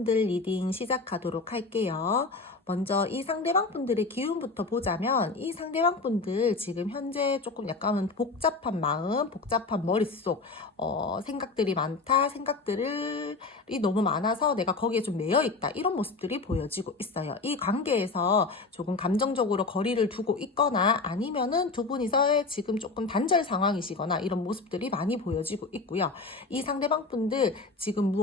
분들 리딩 시작하도록 할게요. 먼저 이 상대방 분들의 기운부터 보자면 이 상대방 분들 지금 현재 조금 약간은 복잡한 마음, 복잡한 머릿속, 생각들이 많다, 생각들이 너무 많아서 내가 거기에 좀 매여 있다, 이런 모습들이 보여지고 있어요. 이 관계에서 조금 감정적으로 거리를 두고 있거나 아니면은 두 분이서 지금 조금 단절 상황이시거나 이런 모습들이 많이 보여지고 있고요. 이 상대방 분들 지금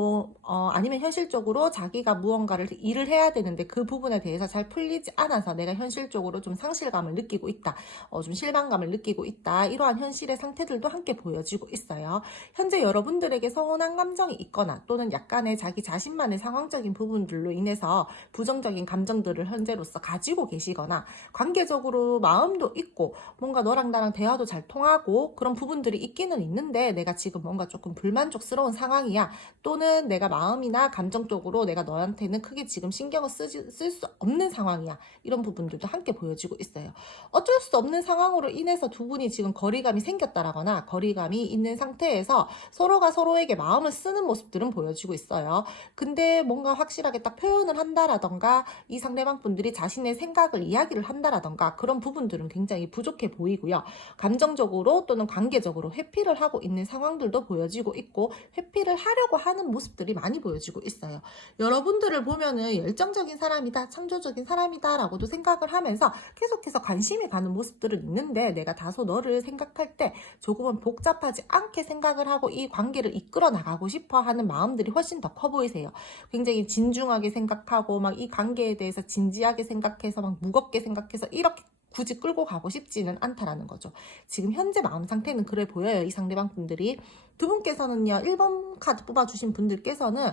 아니면 현실적으로 자기가 무언가를 일을 해야 되는데 그 부분에 대해서 잘 풀리지 않아서 내가 현실적으로 좀 상실감을 느끼고 있다, 좀 실망감을 느끼고 있다, 이러한 현실의 상태들도 함께 보여지고 있어요. 현재 여러분들에게 서운한 감정이 있거나 또는 약간의 자기 자신만의 상황적인 부분들로 인해서 부정적인 감정들을 현재로서 가지고 계시거나 관계적으로 마음도 있고 뭔가 너랑 나랑 대화도 잘 통하고 그런 부분들이 있기는 있는데 내가 지금 뭔가 조금 불만족스러운 상황이야, 또는 내가 마음이나 감정적으로 내가 너한테는 크게 지금 신경을 쓸 수 없는 상황이야, 이런 부분들도 함께 보여지고 있어요. 어쩔 수 없는 상황으로 인해서 두 분이 지금 거리감이 생겼다라거나 거리감이 있는 상태에서 서로가 서로에게 마음을 쓰는 모습들은 보여지고 있어요. 근데 뭔가 확실하게 딱 표현을 한다라던가 이 상대방 분들이 자신의 생각을 이야기를 한다라던가 그런 부분들은 굉장히 부족해 보이고요. 감정적으로 또는 관계적으로 회피를 하고 있는 상황들도 보여지고 있고 회피를 하려고 하는 모습들이 많이 보여지고 있어요. 여러분들을 보면은 열정적인 사람이다, 창조적인 사람이다 라고도 생각을 하면서 계속해서 관심이 가는 모습들은 있는데 내가 다소 너를 생각할 때 조금은 복잡하지 않게 생각을 하고 이 관계를 이끌어 나가고 싶어 하는 마음들이 훨씬 더 커 보이세요. 굉장히 진중하게 생각하고 막 이 관계에 대해서 진지하게 생각해서 막 무겁게 생각해서 이렇게 굳이 끌고 가고 싶지는 않다라는 거죠. 지금 현재 마음 상태는 그래 보여요. 이 상대방 분들이. 두 분께서는요, 1번 카드 뽑아주신 분들께서는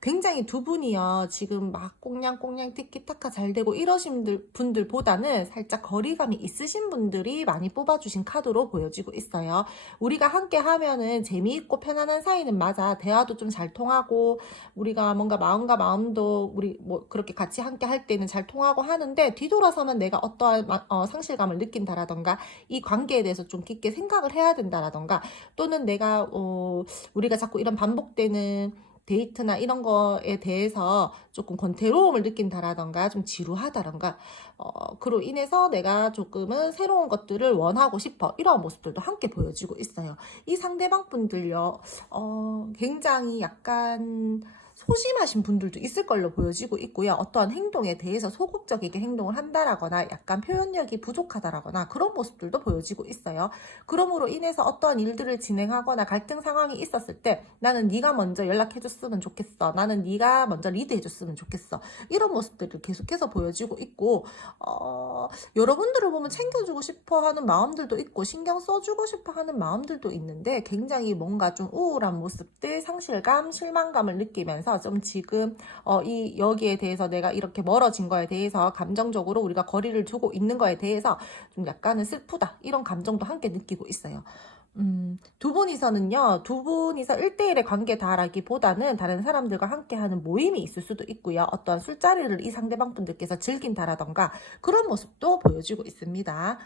굉장히 두 분이요, 지금 막 꽁냥꽁냥 티키타카 잘 되고 이러신 분들보다는 살짝 거리감이 있으신 분들이 많이 뽑아주신 카드로 보여지고 있어요. 우리가 함께 하면은 재미있고 편안한 사이는 맞아. 대화도 좀 잘 통하고, 우리가 뭔가 마음과 마음도 우리 뭐 그렇게 같이 함께 할 때는 잘 통하고 하는데, 뒤돌아서면 내가 어떠한 상실감을 느낀다라던가, 이 관계에 대해서 좀 깊게 생각을 해야 된다라던가, 또는 내가, 우리가 자꾸 이런 반복되는 데이트나 이런 거에 대해서 조금 권태로움을 느낀다라던가 좀 지루하다던가 그로 인해서 내가 조금은 새로운 것들을 원하고 싶어, 이런 모습들도 함께 보여지고 있어요. 이 상대방 분들요, 굉장히 약간 소심하신 분들도 있을 걸로 보여지고 있고요. 어떠한 행동에 대해서 소극적이게 행동을 한다라거나 약간 표현력이 부족하다라거나 그런 모습들도 보여지고 있어요. 그러므로 인해서 어떠한 일들을 진행하거나 갈등 상황이 있었을 때 나는 네가 먼저 연락해줬으면 좋겠어, 나는 네가 먼저 리드해줬으면 좋겠어, 이런 모습들을 계속해서 보여지고 있고, 여러분들을 보면 챙겨주고 싶어 하는 마음들도 있고 신경 써주고 싶어 하는 마음들도 있는데 굉장히 뭔가 좀 우울한 모습들, 상실감, 실망감을 느끼면서 좀 지금 여기에 대해서 내가 이렇게 멀어진 거에 대해서 감정적으로 우리가 거리를 두고 있는 거에 대해서 좀 약간은 슬프다, 이런 감정도 함께 느끼고 있어요. 두 분이서는요, 두 분이서 1대1의 관계다라기보다는 다른 사람들과 함께하는 모임이 있을 수도 있고요. 어떠한 술자리를 이 상대방 분들께서 즐긴다라던가 그런 모습도 보여지고 있습니다.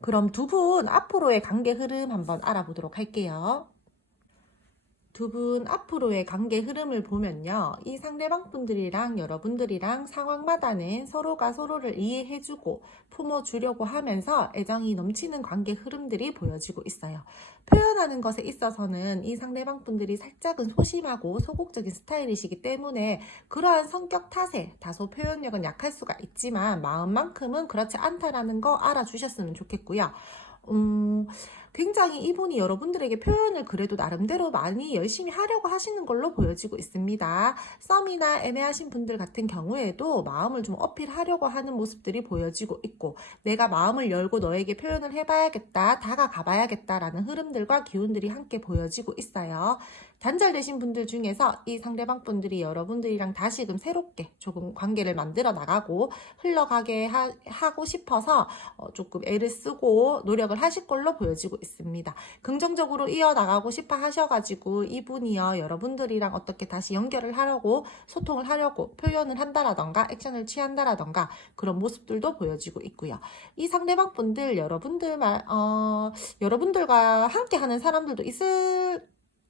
그럼 두 분 앞으로의 관계 흐름 한번 알아보도록 할게요. 두 분 앞으로의 관계 흐름을 보면요, 이 상대방 분들이랑 여러분들이랑 상황마다는 서로가 서로를 이해해주고 품어주려고 하면서 애정이 넘치는 관계 흐름들이 보여지고 있어요. 표현하는 것에 있어서는 이 상대방 분들이 살짝은 소심하고 소극적인 스타일이시기 때문에 그러한 성격 탓에 다소 표현력은 약할 수가 있지만 마음만큼은 그렇지 않다라는 거 알아주셨으면 좋겠고요. 굉장히 이분이 여러분들에게 표현을 그래도 나름대로 많이 열심히 하려고 하시는 걸로 보여지고 있습니다. 썸이나 애매하신 분들 같은 경우에도 마음을 좀 어필하려고 하는 모습들이 보여지고 있고, 내가 마음을 열고 너에게 표현을 해봐야겠다, 다가가 봐야겠다라는 흐름들과 기운들이 함께 보여지고 있어요. 단절되신 분들 중에서 이 상대방 분들이 여러분들이랑 다시금 새롭게 조금 관계를 만들어 나가고 흘러가게 하고 싶어서 조금 애를 쓰고 노력을 하실 걸로 보여지고 있습니다. 긍정적으로 이어나가고 싶어 하셔가지고 이분이요, 여러분들이랑 어떻게 다시 연결을 하려고, 소통을 하려고 표현을 한다라던가 액션을 취한다라던가 그런 모습들도 보여지고 있고요. 이 상대방 분들 여러분들과 함께 하는 사람들도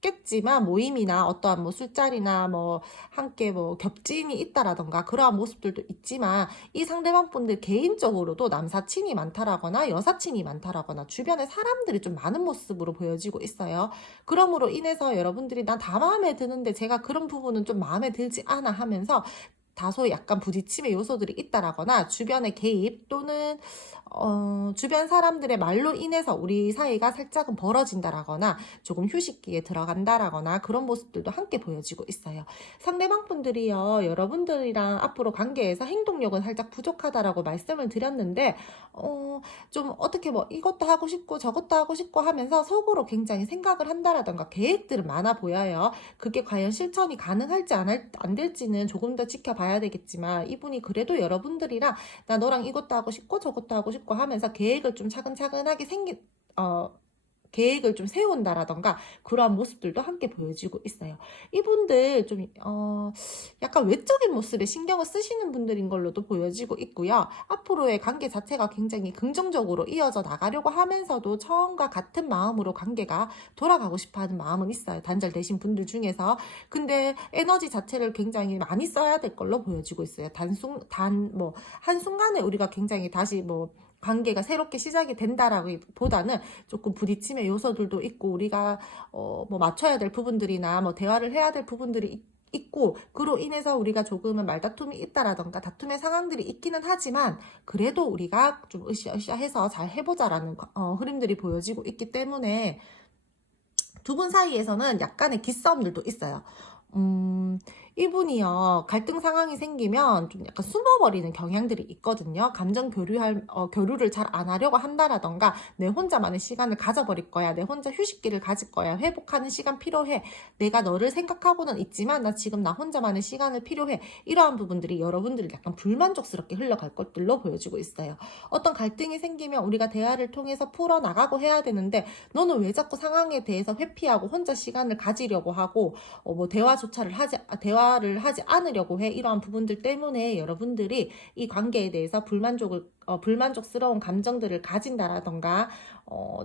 없겠지만 모임이나 어떠한 뭐 술자리나 뭐 함께 뭐 겹친이 있다라던가 그러한 모습들도 있지만 이 상대방 분들 개인적으로도 남사친이 많다라거나 여사친이 많다라거나 주변에 사람들이 좀 많은 모습으로 보여지고 있어요. 그러므로 인해서 여러분들이 난 다 마음에 드는데 제가 그런 부분은 좀 마음에 들지 않아 하면서 다소 약간 부딪힘의 요소들이 있다라거나 주변의 개입 또는 주변 사람들의 말로 인해서 우리 사이가 살짝은 벌어진다라거나 조금 휴식기에 들어간다라거나 그런 모습들도 함께 보여지고 있어요. 상대방 분들이요, 여러분들이랑 앞으로 관계에서 행동력은 살짝 부족하다라고 말씀을 드렸는데 좀 어떻게 뭐 이것도 하고 싶고 저것도 하고 싶고 하면서 속으로 굉장히 생각을 한다라던가 계획들은 많아 보여요. 그게 과연 실천이 가능할지 안 될지는 조금 더 지켜봐야 되겠지만 이분이 그래도 여러분들이랑 나 너랑 이것도 하고 싶고 저것도 하고 싶고 하면서 계획을 좀 차근차근하게 계획을 좀 세운다라던가 그러한 모습들도 함께 보여지고 있어요. 이분들 좀 약간 외적인 모습에 신경을 쓰시는 분들인 걸로도 보여지고 있고요. 앞으로의 관계 자체가 굉장히 긍정적으로 이어져 나가려고 하면서도 처음과 같은 마음으로 관계가 돌아가고 싶어하는 마음은 있어요. 단절되신 분들 중에서. 근데 에너지 자체를 굉장히 많이 써야 될 걸로 보여지고 있어요. 한순간에 우리가 굉장히 다시 뭐 관계가 새롭게 시작이 된다라기보다는 조금 부딪힘의 요소들도 있고 우리가 뭐 맞춰야 될 부분들이나 뭐 대화를 해야 될 부분들이 있고 그로 인해서 우리가 조금은 말다툼이 있다라던가 다툼의 상황들이 있기는 하지만 그래도 우리가 좀 으쌰으쌰해서 잘 해보자라는 흐름들이 보여지고 있기 때문에 두 분 사이에서는 약간의 기싸움들도 있어요. 이분이요, 갈등 상황이 생기면 좀 약간 숨어버리는 경향들이 있거든요. 감정 교류를 잘 안 하려고 한다라던가, 내 혼자만의 시간을 가져버릴 거야. 내 혼자 휴식기를 가질 거야. 회복하는 시간 필요해. 내가 너를 생각하고는 있지만, 나 지금 나 혼자만의 시간을 필요해. 이러한 부분들이 여러분들이 약간 불만족스럽게 흘러갈 것들로 보여지고 있어요. 어떤 갈등이 생기면 우리가 대화를 통해서 풀어나가고 해야 되는데, 너는 왜 자꾸 상황에 대해서 회피하고 혼자 시간을 가지려고 하고, 뭐 대화를 하지 않으려고 해. 이러한 부분들 때문에 여러분들이 이 관계에 대해서 불만족스러운 감정들을 가진다라던가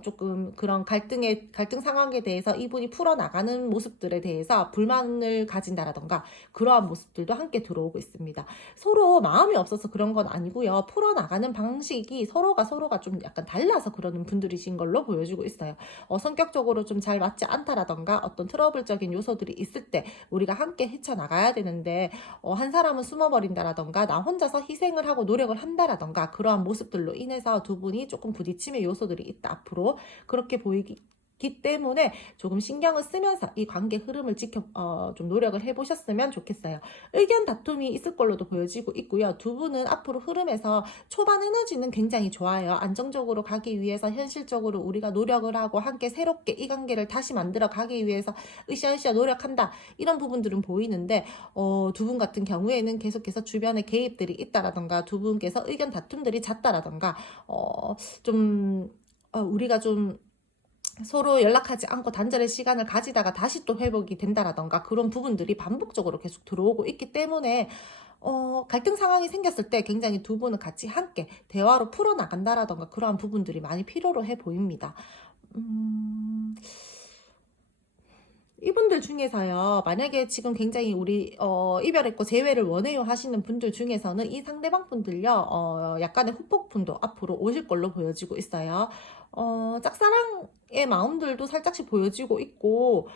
조금 그런 갈등 상황에 대해서 이분이 풀어나가는 모습들에 대해서 불만을 가진다라던가 그러한 모습들도 함께 들어오고 있습니다. 서로 마음이 없어서 그런 건 아니고요. 풀어나가는 방식이 서로가 좀 약간 달라서 그러는 분들이신 걸로 보여지고 있어요. 성격적으로 좀 잘 맞지 않다라던가 어떤 트러블적인 요소들이 있을 때 우리가 함께 헤쳐나가야 되는데 한 사람은 숨어버린다라던가 나 혼자서 희생을 하고 노력을 한다라던가 그러한 모습들로 인해서 두 분이 조금 부딪힘의 요소들이 있다. 앞으로 그렇게 보이기 때문에 조금 신경을 쓰면서 이 관계 흐름을 좀 노력을 해보셨으면 좋겠어요. 의견 다툼이 있을 걸로도 보여지고 있고요. 두 분은 앞으로 흐름에서 초반 에너지는 굉장히 좋아요. 안정적으로 가기 위해서 현실적으로 우리가 노력을 하고 함께 새롭게 이 관계를 다시 만들어 가기 위해서 으쌰으쌰 노력한다. 이런 부분들은 보이는데 두 분 같은 경우에는 계속해서 주변에 개입들이 있다라던가 두 분께서 의견 다툼들이 잦다라던가 우리가 좀 서로 연락하지 않고 단절의 시간을 가지다가 다시 또 회복이 된다라던가 그런 부분들이 반복적으로 계속 들어오고 있기 때문에 갈등 상황이 생겼을 때 굉장히 두 분은 같이 함께 대화로 풀어나간다라던가 그러한 부분들이 많이 필요로 해 보입니다. 이분들 중에서요, 만약에 지금 굉장히 우리 이별했고 재회를 원해요 하시는 분들 중에서는 이 상대방 분들요, 약간의 후폭풍도 앞으로 오실 걸로 보여지고 있어요. 짝사랑의 마음들도 살짝씩 보여지고 있고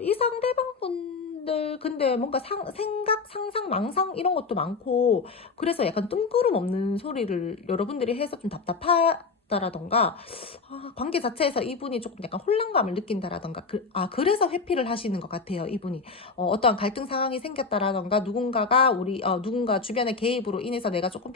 이 상대방 분들 근데 뭔가 생각, 상상, 망상 이런 것도 많고 그래서 약간 뜬구름 없는 소리를 여러분들이 해서 좀 답답하다라던가 관계 자체에서 이분이 조금 약간 혼란감을 느낀다라던가 그래서 회피를 하시는 것 같아요. 이분이 어떠한 갈등 상황이 생겼다라던가 누군가 주변의 개입으로 인해서 내가 조금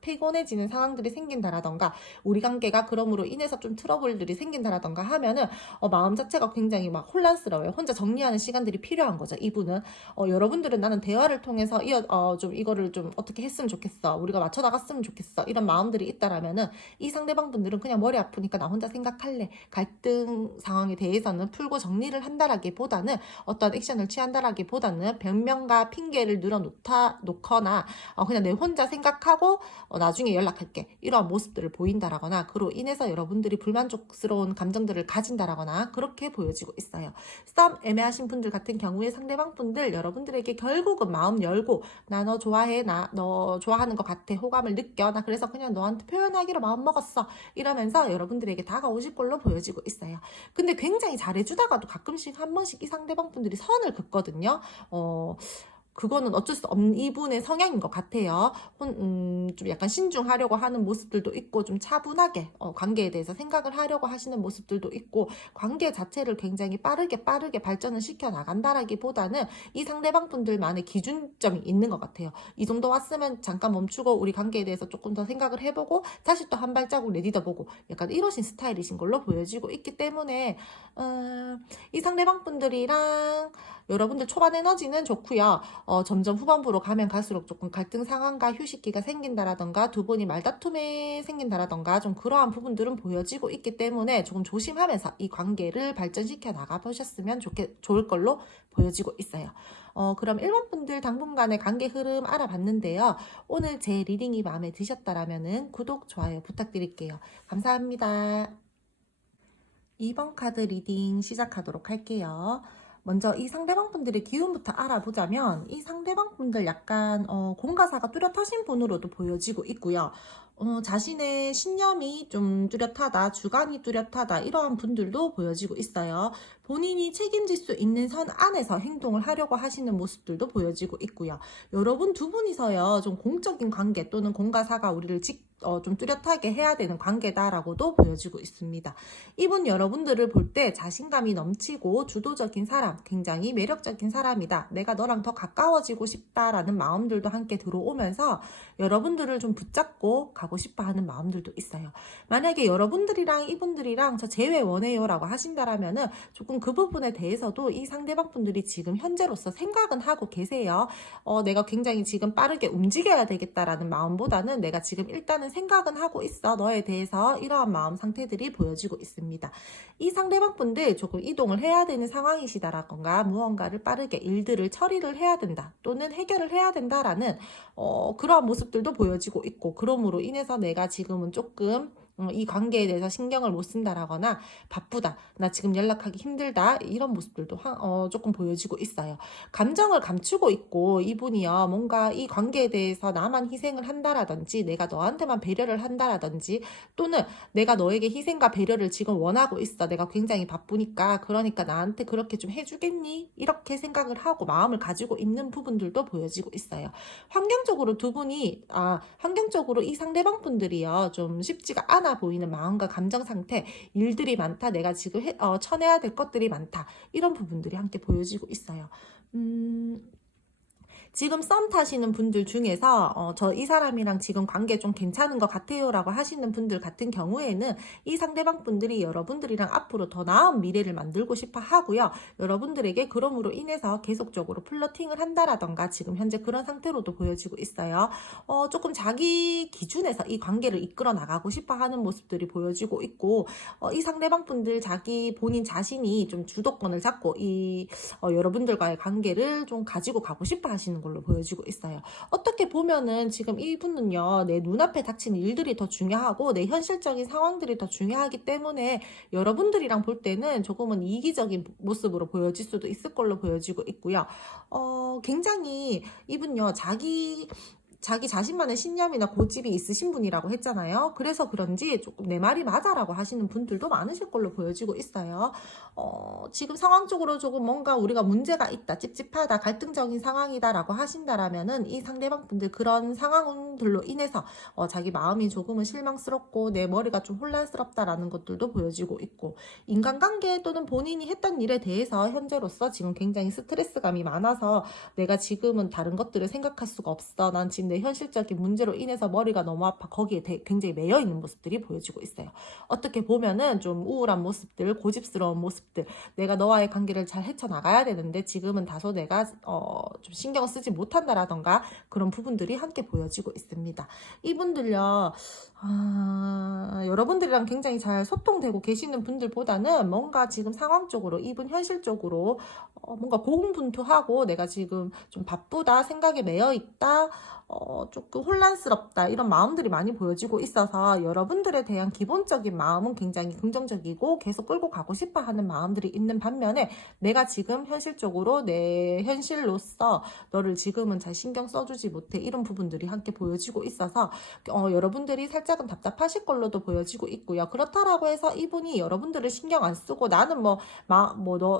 피곤해지는 상황들이 생긴다라던가 우리 관계가 그럼으로 인해서 좀 트러블들이 생긴다라던가 하면은 마음 자체가 굉장히 막 혼란스러워요. 혼자 정리하는 시간들이 필요한 거죠. 이분은 여러분들은 나는 대화를 통해서 좀 이거를 좀 어떻게 했으면 좋겠어. 우리가 맞춰 나갔으면 좋겠어. 이런 마음들이 있다라면은 이 상대 상대방분들은 그냥 머리 아프니까 나 혼자 생각할래. 갈등 상황에 대해서는 풀고 정리를 한다라기보다는 어떤 액션을 취한다라기보다는 변명과 핑계를 놓거나 그냥 내 혼자 생각하고 나중에 연락할게. 이러한 모습들을 보인다라거나 그로 인해서 여러분들이 불만족스러운 감정들을 가진다라거나 그렇게 보여지고 있어요. 싸움 애매하신 분들 같은 경우에 상대방 분들 여러분들에게 결국은 마음 열고 나 너 좋아해, 나 너 좋아하는 것 같아, 호감을 느껴, 나 그래서 그냥 너한테 표현하기로 마음 먹었어 이러면서 여러분들에게 다가오실 걸로 보여지고 있어요. 근데 굉장히 잘해주다가도 가끔씩 한 번씩 이 상대방 분들이 선을 긋거든요. 그거는 어쩔 수 없는 이분의 성향인 것 같아요. 좀 약간 신중하려고 하는 모습들도 있고 좀 차분하게 관계에 대해서 생각을 하려고 하시는 모습들도 있고 관계 자체를 굉장히 빠르게 발전을 시켜 나간다라기보다는 이 상대방 분들만의 기준점이 있는 것 같아요. 이 정도 왔으면 잠깐 멈추고 우리 관계에 대해서 조금 더 생각을 해보고 다시 또 한 발자국 내딛어보고 약간 이러신 스타일이신 걸로 보여지고 있기 때문에 이 상대방 분들이랑 여러분들 초반 에너지는 좋고요. 점점 후반부로 가면 갈수록 조금 갈등 상황과 휴식기가 생긴다라던가 두 분이 말다툼이 생긴다라던가 좀 그러한 부분들은 보여지고 있기 때문에 조금 조심하면서 이 관계를 발전시켜 나가보셨으면 좋을 걸로 보여지고 있어요. 그럼 1번 분들 당분간의 관계 흐름 알아봤는데요. 오늘 제 리딩이 마음에 드셨다라면 구독, 좋아요 부탁드릴게요. 감사합니다. 2번 카드 리딩 시작하도록 할게요. 먼저 이 상대방 분들의 기운부터 알아보자면 이 상대방 분들 약간 공과사가 뚜렷하신 분으로도 보여지고 있고요. 자신의 신념이 좀 뚜렷하다, 주관이 뚜렷하다 이러한 분들도 보여지고 있어요. 본인이 책임질 수 있는 선 안에서 행동을 하려고 하시는 모습들도 보여지고 있고요. 여러분 두 분이서요 좀 공적인 관계 또는 공과사가 우리를 좀 뚜렷하게 해야 되는 관계다라고도 보여지고 있습니다. 이분 여러분들을 볼 때 자신감이 넘치고 주도적인 사람, 굉장히 매력적인 사람이다. 내가 너랑 더 가까워지고 싶다라는 마음들도 함께 들어오면서 여러분들을 좀 붙잡고 가고 싶어 하는 마음들도 있어요. 만약에 여러분들이랑 이분들이랑 저 재회 원해요 라고 하신다라면은 조금 그 부분에 대해서도 이 상대방 분들이 지금 현재로서 생각은 하고 계세요. 내가 굉장히 지금 빠르게 움직여야 되겠다라는 마음보다는 내가 지금 일단은 생각은 하고 있어. 너에 대해서 이러한 마음 상태들이 보여지고 있습니다. 이 상대방 분들 조금 이동을 해야 되는 상황이시다라던가 무언가를 빠르게 일들을 처리를 해야 된다 또는 해결을 해야 된다라는 그러한 모습들도 보여지고 있고 그러므로 인해서 내가 지금은 조금 이 관계에 대해서 신경을 못 쓴다라거나 바쁘다, 나 지금 연락하기 힘들다 이런 모습들도 조금 보여지고 있어요. 감정을 감추고 있고 이분이요 뭔가 이 관계에 대해서 나만 희생을 한다라든지 내가 너한테만 배려를 한다라든지 또는 내가 너에게 희생과 배려를 지금 원하고 있어, 내가 굉장히 바쁘니까 그러니까 나한테 그렇게 좀 해주겠니 이렇게 생각을 하고 마음을 가지고 있는 부분들도 보여지고 있어요. 환경적으로 두 분이 환경적으로 이 상대방 분들이요 좀 쉽지가 않아 보이는 마음과 감정 상태, 일들이 많다, 내가 지금 쳐내야 될 것들이 많다 이런 부분들이 함께 보여지고 있어요. 지금 썸 타시는 분들 중에서 저 이 사람이랑 지금 관계 좀 괜찮은 것 같아요 라고 하시는 분들 같은 경우에는 이 상대방 분들이 여러분들이랑 앞으로 더 나은 미래를 만들고 싶어 하고요. 여러분들에게 그럼으로 인해서 계속적으로 플러팅을 한다라던가 지금 현재 그런 상태로도 보여지고 있어요. 조금 자기 기준에서 이 관계를 이끌어 나가고 싶어 하는 모습들이 보여지고 있고 이 상대방 분들 본인 자신이 좀 주도권을 잡고 여러분들과의 관계를 좀 가지고 가고 싶어 하시는 걸로 보여지고 있어요. 어떻게 보면은 지금 이분은요 내 눈앞에 닥치는 일들이 더 중요하고 내 현실적인 상황들이 더 중요하기 때문에 여러분들이랑 볼 때는 조금은 이기적인 모습으로 보여질 수도 있을 걸로 보여지고 있고요. 굉장히 이분요 자기 자신만의 신념이나 고집이 있으신 분이라고 했잖아요. 그래서 그런지 조금 내 말이 맞아라고 하시는 분들도 많으실 걸로 보여지고 있어요. 지금 상황적으로 조금 뭔가 우리가 문제가 있다, 찝찝하다, 갈등적인 상황이다라고 하신다라면은 이 상대방 분들 그런 상황들로 인해서 자기 마음이 조금은 실망스럽고 내 머리가 좀 혼란스럽다라는 것들도 보여지고 있고 인간관계 또는 본인이 했던 일에 대해서 현재로서 지금 굉장히 스트레스감이 많아서 내가 지금은 다른 것들을 생각할 수가 없어. 난 지금 지금 내 현실적인 문제로 인해서 머리가 너무 아파 거기에 굉장히 매여 있는 모습들이 보여지고 있어요. 어떻게 보면은 좀 우울한 모습들, 고집스러운 모습들, 내가 너와의 관계를 잘 헤쳐나가야 되는데 지금은 다소 내가 좀 신경을 쓰지 못한다라던가 그런 부분들이 함께 보여지고 있습니다. 이분들요, 여러분들이랑 굉장히 잘 소통되고 계시는 분들보다는 뭔가 지금 상황적으로, 이분 현실적으로 뭔가 고군분투하고 내가 지금 좀 바쁘다, 생각에 매여 있다, 조금 혼란스럽다, 이런 마음들이 많이 보여지고 있어서 여러분들에 대한 기본적인 마음은 굉장히 긍정적이고 계속 끌고 가고 싶어 하는 마음들이 있는 반면에, 내가 지금 현실적으로 내 현실로서 너를 지금은 잘 신경 써주지 못해, 이런 부분들이 함께 보여지고 있어서 여러분들이 살짝은 답답하실 걸로도 보여지고 있고요. 그렇다라고 해서 이분이 여러분들을 신경 안 쓰고 나는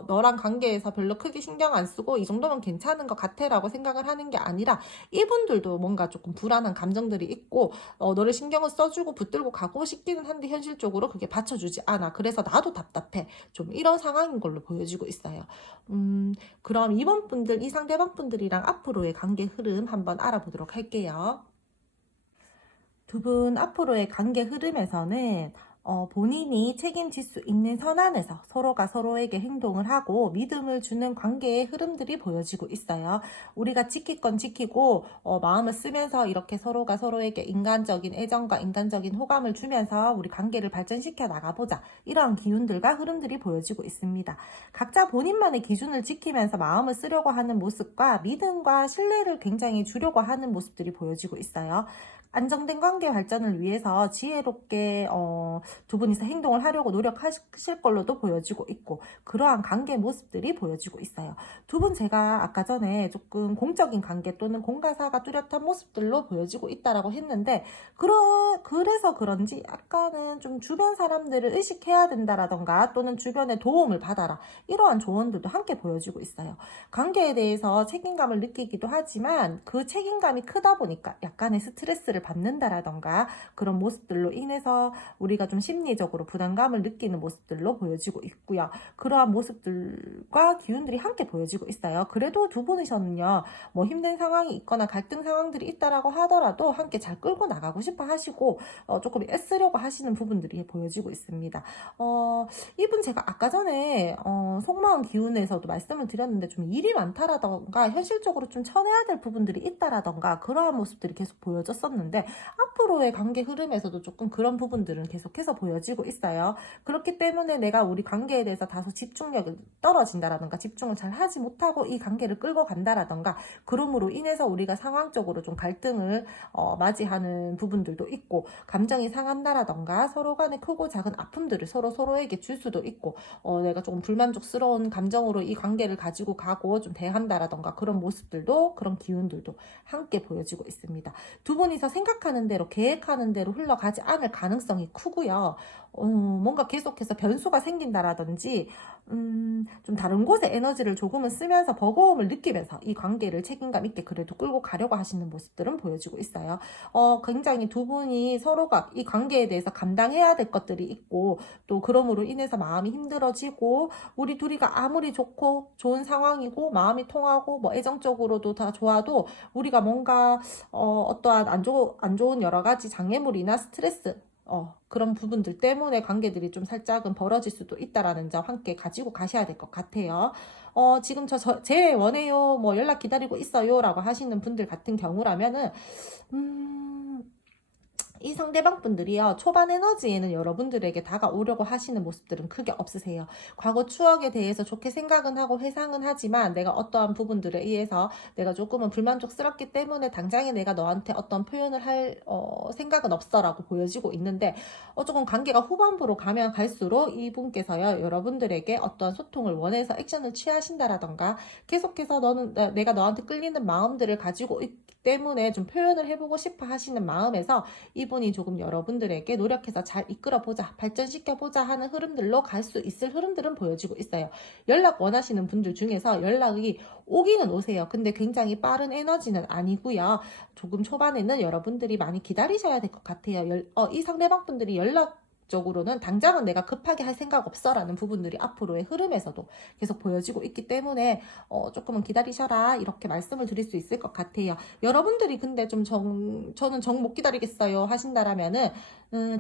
너랑 관계에서 별로 크게 신경 안 쓰고 이 정도면 괜찮은 것 같아 라고 생각을 하는 게 아니라, 이분들도 뭔가 조금 불안한 감정들이 있고 너를 신경을 써주고 붙들고 가고 싶기는 한데 현실적으로 그게 받쳐주지 않아. 그래서 나도 답답해. 좀 이런 상황인 걸로 보여지고 있어요. 그럼 이번 분들, 이 상대방 분들이랑 앞으로의 관계 흐름 한번 알아보도록 할게요. 두 분 앞으로의 관계 흐름에서는 본인이 책임질 수 있는 선안에서 서로가 서로에게 행동을 하고 믿음을 주는 관계의 흐름들이 보여지고 있어요. 우리가 지킬 건 지키고 마음을 쓰면서 이렇게 서로가 서로에게 인간적인 애정과 인간적인 호감을 주면서 우리 관계를 발전시켜 나가보자, 이러한 기운들과 흐름들이 보여지고 있습니다. 각자 본인만의 기준을 지키면서 마음을 쓰려고 하는 모습과 믿음과 신뢰를 굉장히 주려고 하는 모습들이 보여지고 있어요. 안정된 관계 발전을 위해서 지혜롭게 두 분이서 행동을 하려고 노력하실 걸로도 보여지고 있고, 그러한 관계 모습들이 보여지고 있어요. 두 분 제가 아까 전에 조금 공적인 관계 또는 공과사가 뚜렷한 모습들로 보여지고 있다라고 했는데, 그래서 그런지 약간은 좀 주변 사람들을 의식해야 된다라던가 또는 주변의 도움을 받아라, 이러한 조언들도 함께 보여지고 있어요. 관계에 대해서 책임감을 느끼기도 하지만 그 책임감이 크다 보니까 약간의 스트레스를 받는다라던가 그런 모습들로 인해서 우리가 좀 심리적으로 부담감을 느끼는 모습들로 보여지고 있고요. 그러한 모습들과 기운들이 함께 보여지고 있어요. 그래도 두 분이서는요, 뭐 힘든 상황이 있거나 갈등 상황들이 있다라고 하더라도 함께 잘 끌고 나가고 싶어 하시고 조금 애쓰려고 하시는 부분들이 보여지고 있습니다. 이분 제가 아까 전에 속마음 기운에서도 말씀을 드렸는데 좀 일이 많다라던가 현실적으로 좀 쳐내야 될 부분들이 있다라던가 그러한 모습들이 계속 보여졌었는데, 앞으로의 관계 흐름에서도 조금 그런 부분들은 계속해서 보여지고 있어요. 그렇기 때문에 내가 우리 관계에 대해서 다소 집중력이 떨어진다라던가 집중을 잘 하지 못하고 이 관계를 끌고 간다라던가, 그럼으로 인해서 우리가 상황적으로 좀 갈등을 맞이하는 부분들도 있고, 감정이 상한다라던가 서로 간에 크고 작은 아픔들을 서로에게 줄 수도 있고, 내가 조금 불만족스러운 감정으로 이 관계를 가지고 가고 좀 대한다라던가 그런 모습들도, 그런 기운들도 함께 보여지고 있습니다. 두 분이서 생각하는 대로 계획하는 대로 흘러가지 않을 가능성이 크고요. 뭔가 계속해서 변수가 생긴다라든지 좀 다른 곳에 에너지를 조금은 쓰면서 버거움을 느끼면서 이 관계를 책임감 있게 그래도 끌고 가려고 하시는 모습들은 보여지고 있어요. 굉장히 두 분이 서로가 이 관계에 대해서 감당해야 될 것들이 있고, 또 그럼으로 인해서 마음이 힘들어지고, 우리 둘이가 아무리 좋고 좋은 상황이고 마음이 통하고 뭐 애정적으로도 다 좋아도 우리가 뭔가 어떠한 안 좋은 여러 가지 장애물이나 스트레스, 그런 부분들 때문에 관계들이 좀 살짝은 벌어질 수도 있다라는 점 함께 가지고 가셔야 될 것 같아요. 지금 제 원해요, 뭐 연락 기다리고 있어요 라고 하시는 분들 같은 경우라면은, 이 상대방 분들이요, 초반 에너지에는 여러분들에게 다가오려고 하시는 모습들은 크게 없으세요. 과거 추억에 대해서 좋게 생각은 하고 회상은 하지만 내가 어떠한 부분들에 의해서 내가 조금은 불만족스럽기 때문에 당장에 내가 너한테 어떤 표현을 할 생각은 없어 라고 보여지고 있는데, 조금 관계가 후반부로 가면 갈수록 이분께서요, 여러분들에게 어떠한 소통을 원해서 액션을 취하신다라던가 계속해서 내가 너한테 끌리는 마음들을 가지고 있기 때문에 좀 표현을 해보고 싶어 하시는 마음에서 이분이 조금 여러분들에게 노력해서 잘 이끌어보자, 발전시켜보자 하는 흐름들로 갈 수 있을 흐름들은 보여지고 있어요. 연락 원하시는 분들 중에서 연락이 오기는 오세요. 근데 굉장히 빠른 에너지는 아니고요. 조금 초반에는 여러분들이 많이 기다리셔야 될 것 같아요. 이 상대방 분들이 연락 적으로는 당장은 내가 급하게 할 생각 없어 라는 부분들이 앞으로의 흐름에서도 계속 보여지고 있기 때문에 조금은 기다리셔라 이렇게 말씀을 드릴 수 있을 것 같아요. 여러분들이 근데 저는 정 못 기다리겠어요 하신다라면은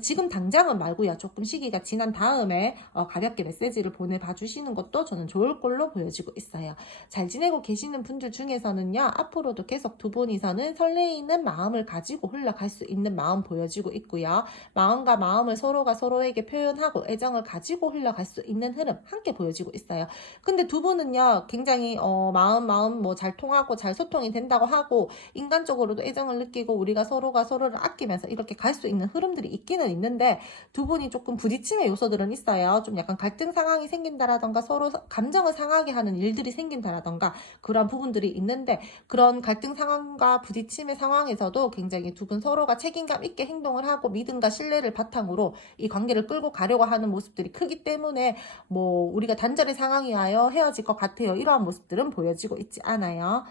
지금 당장은 말고요. 조금 시기가 지난 다음에 가볍게 메시지를 보내봐 주시는 것도 저는 좋을 걸로 보여지고 있어요. 잘 지내고 계시는 분들 중에서는요. 앞으로도 계속 두 분이서는 설레이는 마음을 가지고 흘러갈 수 있는 마음 보여지고 있고요. 마음과 마음을 서로가 서로에게 표현하고 애정을 가지고 흘러갈 수 있는 흐름 함께 보여지고 있어요. 근데 두 분은요. 굉장히 마음 뭐 잘 통하고 잘 소통이 된다고 하고 인간적으로도 애정을 느끼고 우리가 서로가 서로를 아끼면서 이렇게 갈 수 있는 흐름들이 있기는 있는데 두 분이 조금 부딪힘의 요소들은 있어요. 좀 약간 갈등 상황이 생긴다라던가 서로 감정을 상하게 하는 일들이 생긴다라던가 그런 부분들이 있는데 그런 갈등 상황과 부딪힘의 상황에서도 굉장히 두 분 서로가 책임감 있게 행동을 하고 믿음과 신뢰를 바탕으로 이 관계를 끌고 가려고 하는 모습들이 크기 때문에 뭐 우리가 단절의 상황이하여 헤어질 것 같아요. 이러한 모습들은 보여지고 있지 않아요.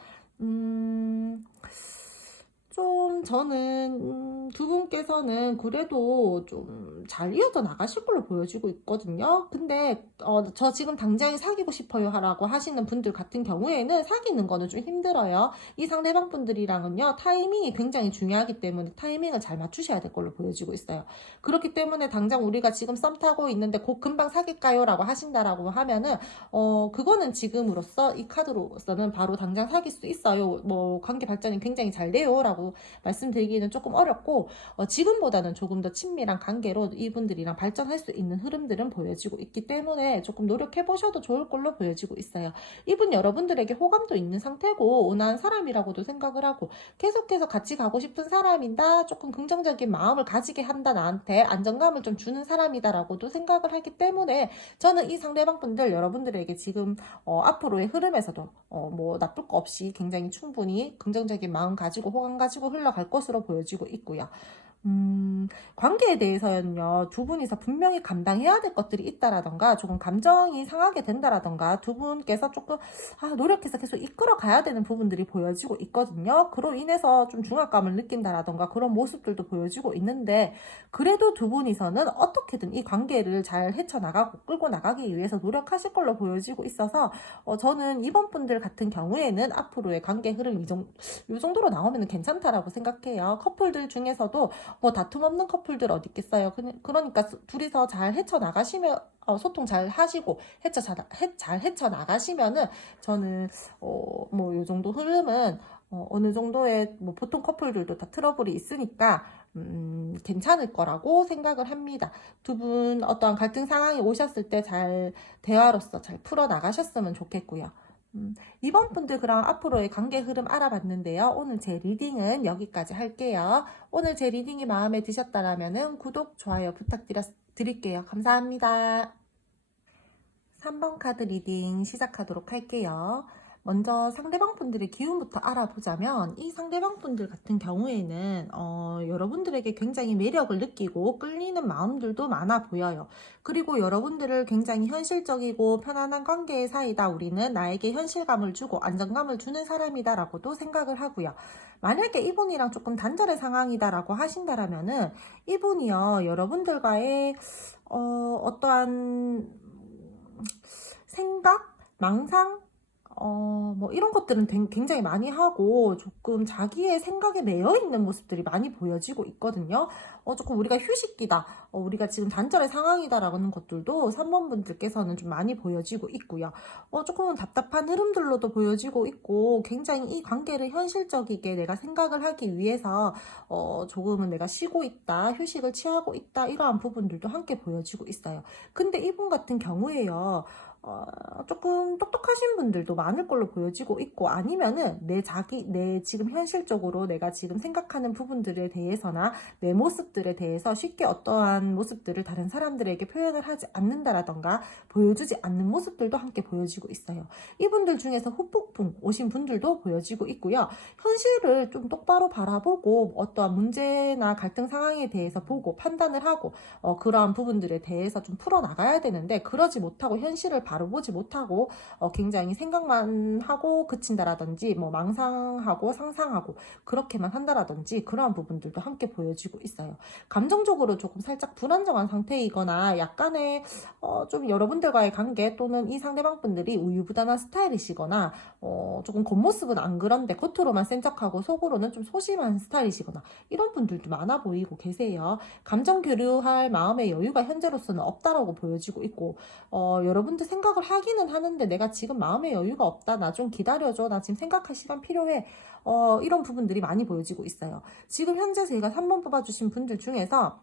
좀 저는 두 분께서는 그래도 좀 잘 이어져 나가실 걸로 보여지고 있거든요. 근데 저 지금 당장 사귀고 싶어요 라고 하시는 분들 같은 경우에는 사귀는 거는 좀 힘들어요. 이 상대방 분들이랑은요 타이밍이 굉장히 중요하기 때문에 타이밍을 잘 맞추셔야 될 걸로 보여지고 있어요. 그렇기 때문에 당장 우리가 지금 썸 타고 있는데 곧 금방 사귈까요 라고 하신다라고 하면은 그거는 지금으로서 이 카드로서는 바로 당장 사귈 수 있어요. 뭐 관계 발전이 굉장히 잘 돼요 라고 말씀드리기는 조금 어렵고 지금보다는 조금 더 친밀한 관계로 이분들이랑 발전할 수 있는 흐름들은 보여지고 있기 때문에 조금 노력해 보셔도 좋을 걸로 보여지고 있어요. 이분 여러분들에게 호감도 있는 상태고 온화한 사람이라고도 생각을 하고 계속해서 같이 가고 싶은 사람이다. 조금 긍정적인 마음을 가지게 한다. 나한테 안정감을 좀 주는 사람이다라고도 생각을 하기 때문에 저는 이 상대방 분들 여러분들에게 지금 앞으로의 흐름에서도 뭐 나쁠 거 없이 굉장히 충분히 긍정적인 마음 가지고 호감 가지고 흘러갈 것으로 보여지고 있고요. 관계에 대해서는요, 두 분이서 분명히 감당해야 될 것들이 있다라던가, 조금 감정이 상하게 된다라던가, 두 분께서 조금, 노력해서 계속 이끌어 가야 되는 부분들이 보여지고 있거든요. 그로 인해서 좀 중압감을 느낀다라던가, 그런 모습들도 보여지고 있는데, 그래도 두 분이서는 어떻게든 이 관계를 잘 헤쳐나가고, 끌고 나가기 위해서 노력하실 걸로 보여지고 있어서, 저는 이번 분들 같은 경우에는 앞으로의 관계 흐름 이 정도로 나오면 괜찮다라고 생각해요. 커플들 중에서도 뭐 다툼 없는 커플들 어디 있겠어요. 그러니까 둘이서 잘 헤쳐나가시면 소통 잘 하시고 잘 헤쳐나가시면은 저는 뭐 요 정도 흐름은 어느 정도의 뭐 보통 커플들도 다 트러블이 있으니까 괜찮을 거라고 생각을 합니다. 두 분 어떠한 갈등 상황이 오셨을 때 잘 대화로서 잘 풀어 나가셨으면 좋겠고요. 이번 분들 그럼 앞으로의 관계 흐름 알아봤는데요. 오늘 제 리딩은 여기까지 할게요. 오늘 제 리딩이 마음에 드셨다면 구독, 좋아요 부탁드릴게요. 감사합니다. 3번 카드 리딩 시작하도록 할게요. 먼저 상대방 분들의 기운부터 알아보자면 이 상대방 분들 같은 경우에는 여러분들에게 굉장히 매력을 느끼고 끌리는 마음들도 많아 보여요. 그리고 여러분들을 굉장히 현실적이고 편안한 관계의 사이다. 우리는 나에게 현실감을 주고 안정감을 주는 사람이다 라고도 생각을 하고요. 만약에 이분이랑 조금 단절의 상황이다 라고 하신다라면은 이분이요 여러분들과의 어떠한 생각, 망상, 뭐 이런 것들은 굉장히 많이 하고 조금 자기의 생각에 매여 있는 모습들이 많이 보여지고 있거든요. 조금 우리가 휴식기다, 우리가 지금 단절의 상황이다라는 것들도 3번 분들께서는 좀 많이 보여지고 있고요. 조금은 답답한 흐름들로도 보여지고 있고 굉장히 이 관계를 현실적이게 내가 생각을 하기 위해서 조금은 내가 쉬고 있다, 휴식을 취하고 있다 이러한 부분들도 함께 보여지고 있어요. 근데 이분 같은 경우에요. 조금 똑똑하신 분들도 많을 걸로 보여지고 있고 아니면은 내 지금 현실적으로 내가 지금 생각하는 부분들에 대해서나 내 모습들에 대해서 쉽게 어떠한 모습들을 다른 사람들에게 표현을 하지 않는다라던가 보여주지 않는 모습들도 함께 보여지고 있어요. 이분들 중에서 후폭풍 오신 분들도 보여지고 있고요. 현실을 좀 똑바로 바라보고 어떠한 문제나 갈등 상황에 대해서 보고 판단을 하고 그러한 부분들에 대해서 좀 풀어나가야 되는데 그러지 못하고 현실을 바로 보지 못하고 굉장히 생각만 하고 그친다라든지 뭐 망상하고 상상하고 그렇게만 한다라든지 그러한 부분들도 함께 보여지고 있어요. 감정적으로 조금 살짝 불안정한 상태이거나 약간의 좀 여러분들과의 관계 또는 이 상대방 분들이 우유부단한 스타일이시거나 조금 겉모습은 안 그런데 겉으로만 센 척하고 속으로는 좀 소심한 스타일이시거나 이런 분들도 많아 보이고 계세요. 감정 교류할 마음의 여유가 현재로서는 없다라고 보여지고 있고 여러분들 생각을 하기는 하는데 내가 지금 마음의 여유가 없다. 나 좀 기다려줘. 나 지금 생각할 시간 필요해. 이런 부분들이 많이 보여지고 있어요. 지금 현재 제가 3번 뽑아주신 분들 중에서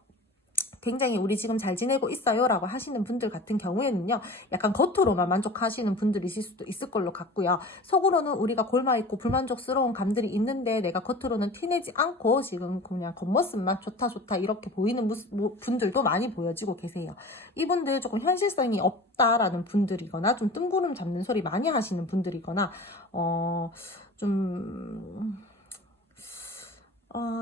굉장히 우리 지금 잘 지내고 있어요 라고 하시는 분들 같은 경우에는요, 약간 겉으로만 만족하시는 분들이실 수도 있을 걸로 같고요. 속으로는 우리가 골마있고 불만족스러운 감들이 있는데 내가 겉으로는 티내지 않고 지금 그냥 겉모습만 좋다 좋다 이렇게 보이는 분들도 많이 보여지고 계세요. 이분들 조금 현실성이 없다라는 분들이거나 좀 뜬구름 잡는 소리 많이 하시는 분들이거나 좀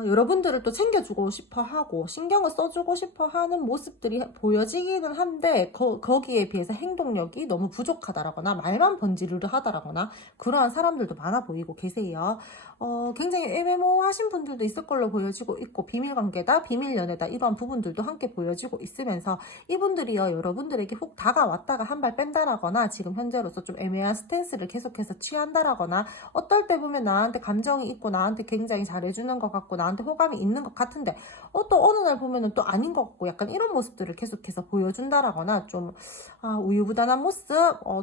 여러분들을 또 챙겨주고 싶어 하고 신경을 써주고 싶어 하는 모습들이 보여지기는 한데 거기에 비해서 행동력이 너무 부족하다라거나 말만 번지르르 하다라거나 그러한 사람들도 많아 보이고 계세요. 굉장히 애매모호하신 분들도 있을 걸로 보여지고 있고 비밀관계다 비밀연애다 이러한 부분들도 함께 보여지고 있으면서 이분들이요 여러분들에게 훅 다가왔다가 한 발 뺀다라거나 지금 현재로서 좀 애매한 스탠스를 계속해서 취한다라거나 어떨 때 보면 나한테 감정이 있고 나한테 굉장히 잘해주는 것 같고 나한테 호감이 있는 것 같은데 또 어느 날 보면은 또 아닌 것 같고 약간 이런 모습들을 계속해서 보여준다라거나 좀 우유부단한 모습,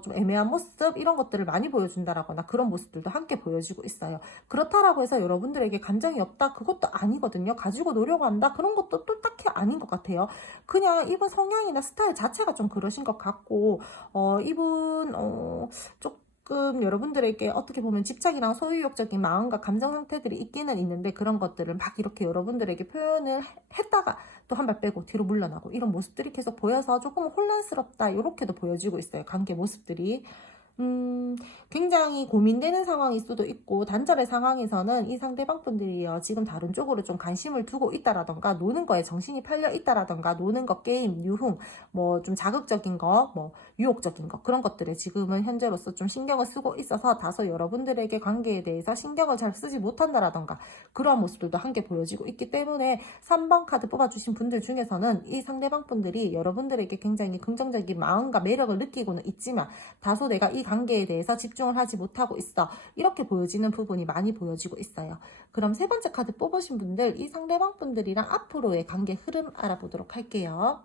좀 애매한 모습 이런 것들을 많이 보여준다라거나 그런 모습들도 함께 보여지고 있어요. 그렇다라고 해서 여러분들에게 감정이 없다 그것도 아니거든요. 가지고 노려고 한다 그런 것도 또 딱히 아닌 것 같아요. 그냥 이분 성향이나 스타일 자체가 좀 그러신 것 같고 이분 조금 여러분들에게 어떻게 보면 집착이랑 소유욕적인 마음과 감정 상태들이 있기는 있는데 그런 것들을 막 이렇게 여러분들에게 표현을 했다가 또 한 발 빼고 뒤로 물러나고 이런 모습들이 계속 보여서 조금 혼란스럽다 이렇게도 보여지고 있어요. 관계 모습들이. 굉장히 고민되는 상황일 수도 있고 단절의 상황에서는 이 상대방 분들이요 지금 다른 쪽으로 좀 관심을 두고 있다라던가 노는 거에 정신이 팔려 있다라던가 노는 거 게임 유흥 뭐 좀 자극적인 거 뭐 유혹적인 거 그런 것들에 지금은 현재로서 좀 신경을 쓰고 있어서 다소 여러분들에게 관계에 대해서 신경을 잘 쓰지 못한다라던가 그러한 모습들도 함께 보여지고 있기 때문에 3번 카드 뽑아주신 분들 중에서는 이 상대방 분들이 여러분들에게 굉장히 긍정적인 마음과 매력을 느끼고는 있지만 다소 내가 이 관계에 대해서 집중을 하지 못하고 있어 이렇게 보여지는 부분이 많이 보여지고 있어요. 그럼 세 번째 카드 뽑으신 분들 이 상대방 분들이랑 앞으로의 관계 흐름 알아보도록 할게요.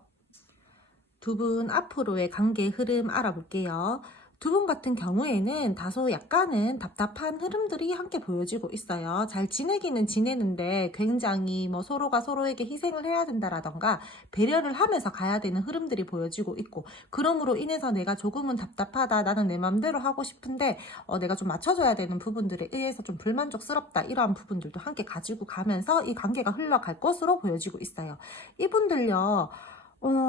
두 분 앞으로의 관계 흐름 알아볼게요. 두 분 같은 경우에는 다소 약간은 답답한 흐름들이 함께 보여지고 있어요. 잘 지내기는 지내는데 굉장히 뭐 서로가 서로에게 희생을 해야 된다라던가 배려를 하면서 가야 되는 흐름들이 보여지고 있고 그럼으로 인해서 내가 조금은 답답하다 나는 내 맘대로 하고 싶은데 내가 좀 맞춰줘야 되는 부분들에 의해서 좀 불만족스럽다 이러한 부분들도 함께 가지고 가면서 이 관계가 흘러갈 것으로 보여지고 있어요. 이분들요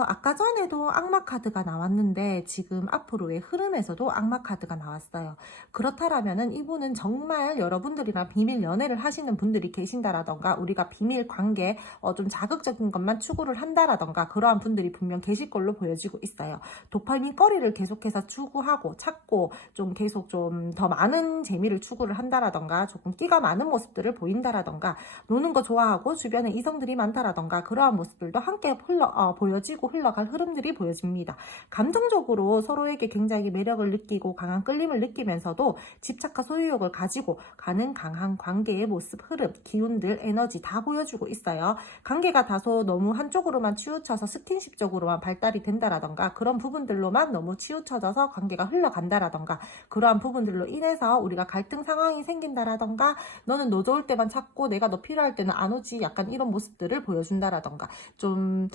아까 전에도 악마 카드가 나왔는데 지금 앞으로의 흐름에서도 악마 카드가 나왔어요. 그렇다라면은 이분은 정말 여러분들이랑 비밀 연애를 하시는 분들이 계신다라던가 우리가 비밀 관계 좀 자극적인 것만 추구를 한다라던가 그러한 분들이 분명 계실 걸로 보여지고 있어요. 도파민 거리를 계속해서 추구하고 찾고 좀 계속 좀 더 많은 재미를 추구를 한다라던가 조금 끼가 많은 모습들을 보인다라던가 노는 거 좋아하고 주변에 이성들이 많다라던가 그러한 모습들도 함께 보여지고 흘러갈 흐름들이 보여집니다. 감정적으로 서로에게 굉장히 매력을 느끼고 강한 끌림을 느끼면서도 집착과 소유욕을 가지고 가는 강한 관계의 모습, 흐름, 기운들, 에너지 다 보여주고 있어요. 관계가 다소 너무 한쪽으로만 치우쳐서 스킨십적으로만 발달이 된다라던가 그런 부분들로만 너무 치우쳐져서 관계가 흘러간다라던가 그러한 부분들로 인해서 우리가 갈등 상황이 생긴다라던가 너는 너 좋을 때만 찾고 내가 너 필요할 때는 안 오지 약간 이런 모습들을 보여준다라던가 좀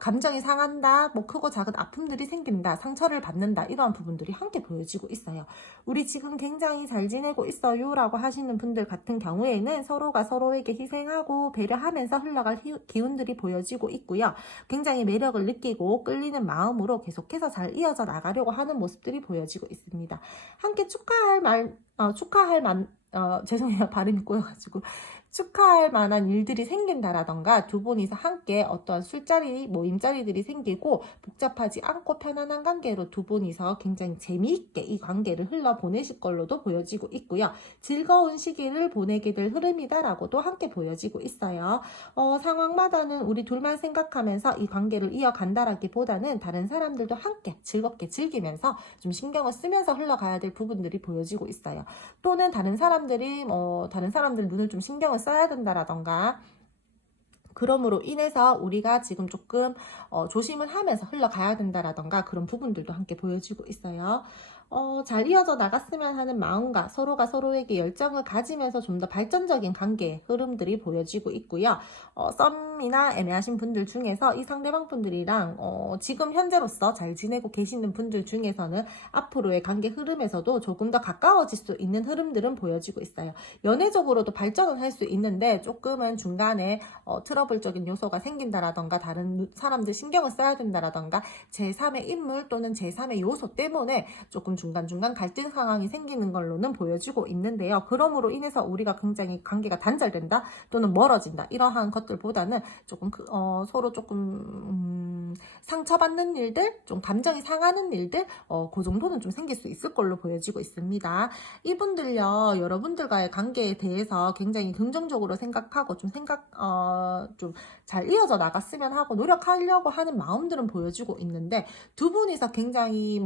감정이 상한다, 뭐 크고 작은 아픔들이 생긴다, 상처를 받는다 이러한 부분들이 함께 보여지고 있어요. 우리 지금 굉장히 잘 지내고 있어요 라고 하시는 분들 같은 경우에는 서로가 서로에게 희생하고 배려하면서 흘러갈 기운들이 보여지고 있고요. 굉장히 매력을 느끼고 끌리는 마음으로 계속해서 잘 이어져 나가려고 하는 모습들이 보여지고 있습니다. 함께 축하할 죄송해요. 발음이 꼬여가지고. 축하할 만한 일들이 생긴다라던가 두 분이서 함께 어떠한 술자리, 모임자리들이 생기고 복잡하지 않고 편안한 관계로 두 분이서 굉장히 재미있게 이 관계를 흘러보내실 걸로도 보여지고 있고요. 즐거운 시기를 보내게 될 흐름이다라고도 함께 보여지고 있어요. 상황마다는 우리 둘만 생각하면서 이 관계를 이어간다라기보다는 다른 사람들도 함께 즐겁게 즐기면서 좀 신경을 쓰면서 흘러가야 될 부분들이 보여지고 있어요. 또는 다른 사람들이 다른 사람들 눈을 좀 신경을 써야 된다라던가 그럼으로 인해서 우리가 지금 조금 조심을 하면서 흘러가야 된다라던가 그런 부분들도 함께 보여지고 있어요. 잘 이어져 나갔으면 하는 마음과 서로가 서로에게 열정을 가지면서 좀 더 발전적인 관계의 흐름들이 보여지고 있고요. 썸이나 애매하신 분들 중에서 이 상대방 분들이랑 지금 현재로서 잘 지내고 계시는 분들 중에서는 앞으로의 관계 흐름에서도 조금 더 가까워질 수 있는 흐름들은 보여지고 있어요. 연애적으로도 발전을 할 수 있는데 조금은 중간에 트러블적인 요소가 생긴다라던가 다른 사람들 신경을 써야 된다라던가 제3의 인물 또는 제3의 요소 때문에 조금 중간중간 갈등 상황이 생기는 걸로는 보여지고 있는데요. 그러므로 인해서 우리가 굉장히 관계가 단절된다 또는 멀어진다 이러한 것들보다는 조금 서로 조금 상처받는 일들, 좀 감정이 상하는 일들 그 정도는 좀 생길 수 있을 걸로 보여지고 있습니다. 이분들요, 여러분들과의 관계에 대해서 굉장히 긍정적으로 생각하고 좀 좀 잘 이어져 나갔으면 하고 노력하려고 하는 마음들은 보여지고 있는데 두 분이서 굉장히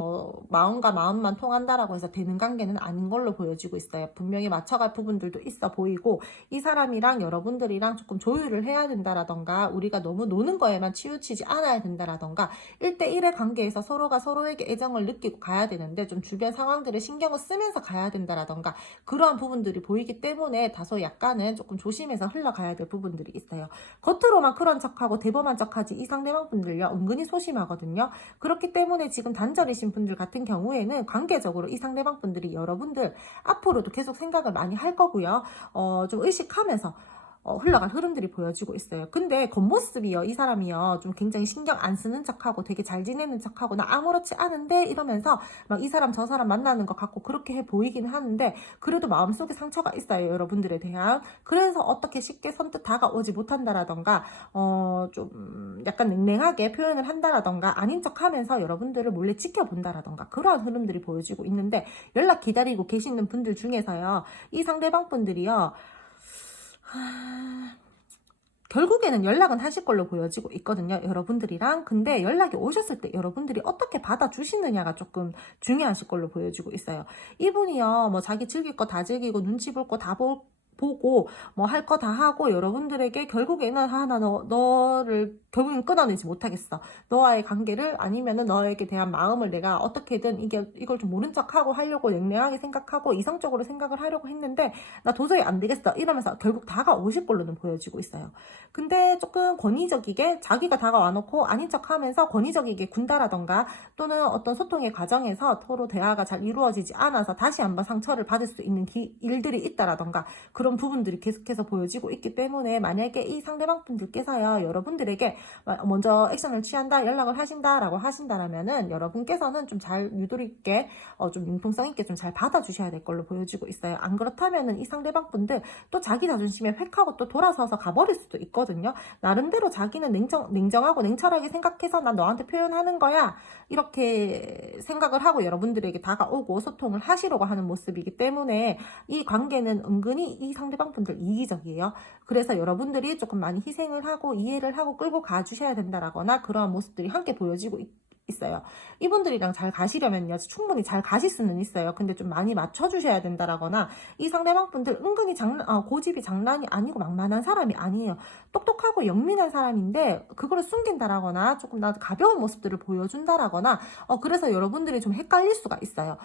마음과 마음만 통한다라고 해서 되는 관계는 아닌 걸로 보여지고 있어요. 분명히 맞춰갈 부분들도 있어 보이고 이 사람이랑 여러분들이랑 조금 조율을 해야 된다라던가 우리가 너무 노는 거에만 치우치지 않아야 된다라던가 1대1의 관계에서 서로가 서로에게 애정을 느끼고 가야 되는데 좀 주변 상황들을 신경을 쓰면서 가야 된다라던가 그러한 부분들이 보이기 때문에 다소 약간은 조금 조심해서 흘러가야 될 부분들이 있어요. 겉으로만 그런 척하고 대범한 척하지 이 상대방 분들요 은근히 소심하거든요. 그렇기 때문에 지금 단절이신 분들 같은 경우에는 관계적으로 이 상대방 분들이 여러분들 앞으로도 계속 생각을 많이 할 거고요. 좀 의식하면서 흘러갈 흐름들이 보여지고 있어요. 근데 겉모습이요, 이 사람이요, 좀 굉장히 신경 안 쓰는 척하고 되게 잘 지내는 척하고 나 아무렇지 않은데 이러면서 막 이 사람 저 사람 만나는 것 같고 그렇게 해 보이긴 하는데 그래도 마음속에 상처가 있어요, 여러분들에 대한. 그래서 어떻게 쉽게 선뜻 다가오지 못한다라던가 좀 약간 냉랭하게 표현을 한다라던가 아닌 척하면서 여러분들을 몰래 지켜본다라던가 그러한 흐름들이 보여지고 있는데 연락 기다리고 계시는 분들 중에서요, 이 상대방 분들이요, 결국에는 연락은 하실 걸로 보여지고 있거든요, 여러분들이랑. 근데 연락이 오셨을 때 여러분들이 어떻게 받아주시느냐가 조금 중요하실 걸로 보여지고 있어요. 이분이요, 자기 즐길 거 다 즐기고 눈치 볼 거 다 보고 할 거 다 하고 여러분들에게 결국에는 나 너를 결국엔 끊어내지 못하겠어. 너와의 관계를 아니면은 너에게 대한 마음을 내가 어떻게든 이걸 좀 모른 척하고 하려고 냉랭하게 생각하고 이성적으로 생각을 하려고 했는데 나 도저히 안 되겠어. 이러면서 결국 다가오실 걸로는 보여지고 있어요. 근데 조금 권위적이게 자기가 다가와 놓고 아닌 척하면서 권위적이게 군다라던가 또는 어떤 소통의 과정에서 서로 대화가 잘 이루어지지 않아서 다시 한번 상처를 받을 수 있는 일들이 있다라던가 그런 부분들이 계속해서 보여지고 있기 때문에 만약에 이 상대방 분들께서요 여러분들에게 먼저 액션을 취한다 연락을 하신다라고 하신다라면은 여러분께서는 좀 잘 유도리 있게 좀 융통성 있게 좀 잘 받아주셔야 될 걸로 보여지고 있어요. 안 그렇다면은 이 상대방 분들 또 자기 자존심에 획하고 또 돌아서서 가버릴 수도 있거든요. 나름대로 자기는 냉정하고 냉철하게 생각해서 난 너한테 표현하는 거야 이렇게 생각을 하고 여러분들에게 다가오고 소통을 하시려고 하는 모습이기 때문에 이 관계는 은근히 이 상대방 분들 이기적이에요. 그래서 여러분들이 조금 많이 희생을 하고 이해를 하고 끌고 가주셔야 된다라거나 그러한 모습들이 함께 보여지고 있어요. 이분들이랑 잘 가시려면요 충분히 잘 가실 수는 있어요. 근데 좀 많이 맞춰주셔야 된다라거나 이 상대방 분들 은근히 고집이 장난이 아니고 만만한 사람이 아니에요. 똑똑하고 영민한 사람인데 그거를 숨긴다라거나 조금 나도 가벼운 모습들을 보여준다라거나 그래서 여러분들이 좀 헷갈릴 수가 있어요.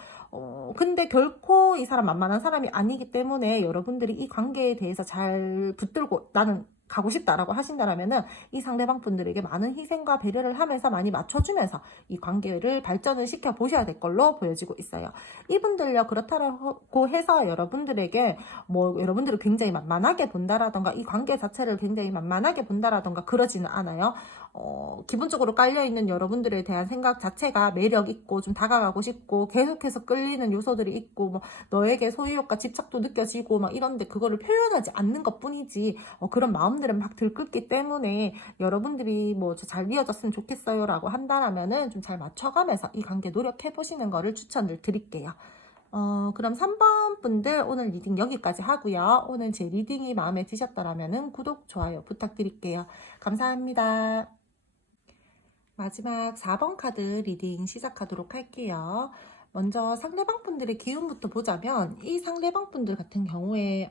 근데 결코 이 사람 만만한 사람이 아니기 때문에 여러분들이 이 관계에 대해서 잘 붙들고 나는 가고 싶다라고 하신다라면은 이 상대방 분들에게 많은 희생과 배려를 하면서 많이 맞춰주면서 이 관계를 발전을 시켜 보셔야 될 걸로 보여지고 있어요. 이분들요 그렇다고 해서 여러분들에게 여러분들을 굉장히 만만하게 본다라던가 이 관계 자체를 굉장히 만만하게 본다라던가 그러지는 않아요. 기본적으로 깔려있는 여러분들에 대한 생각 자체가 매력있고 좀 다가가고 싶고 계속해서 끌리는 요소들이 있고 뭐 너에게 소유욕과 집착도 느껴지고 막 이런데 그거를 표현하지 않는 것 뿐이지 그런 마음들은 막 들끓기 때문에 여러분들이 뭐 저 잘 이어졌으면 좋겠어요 라고 한다라면은 좀 잘 맞춰가면서 이 관계 노력해 보시는 거를 추천을 드릴게요. 그럼 3번 분들 오늘 리딩 여기까지 하고요. 오늘 제 리딩이 마음에 드셨더라면 구독, 좋아요 부탁드릴게요. 감사합니다. 마지막 4번 카드 리딩 시작하도록 할게요. 먼저 상대방 분들의 기운부터 보자면 이 상대방 분들 같은 경우에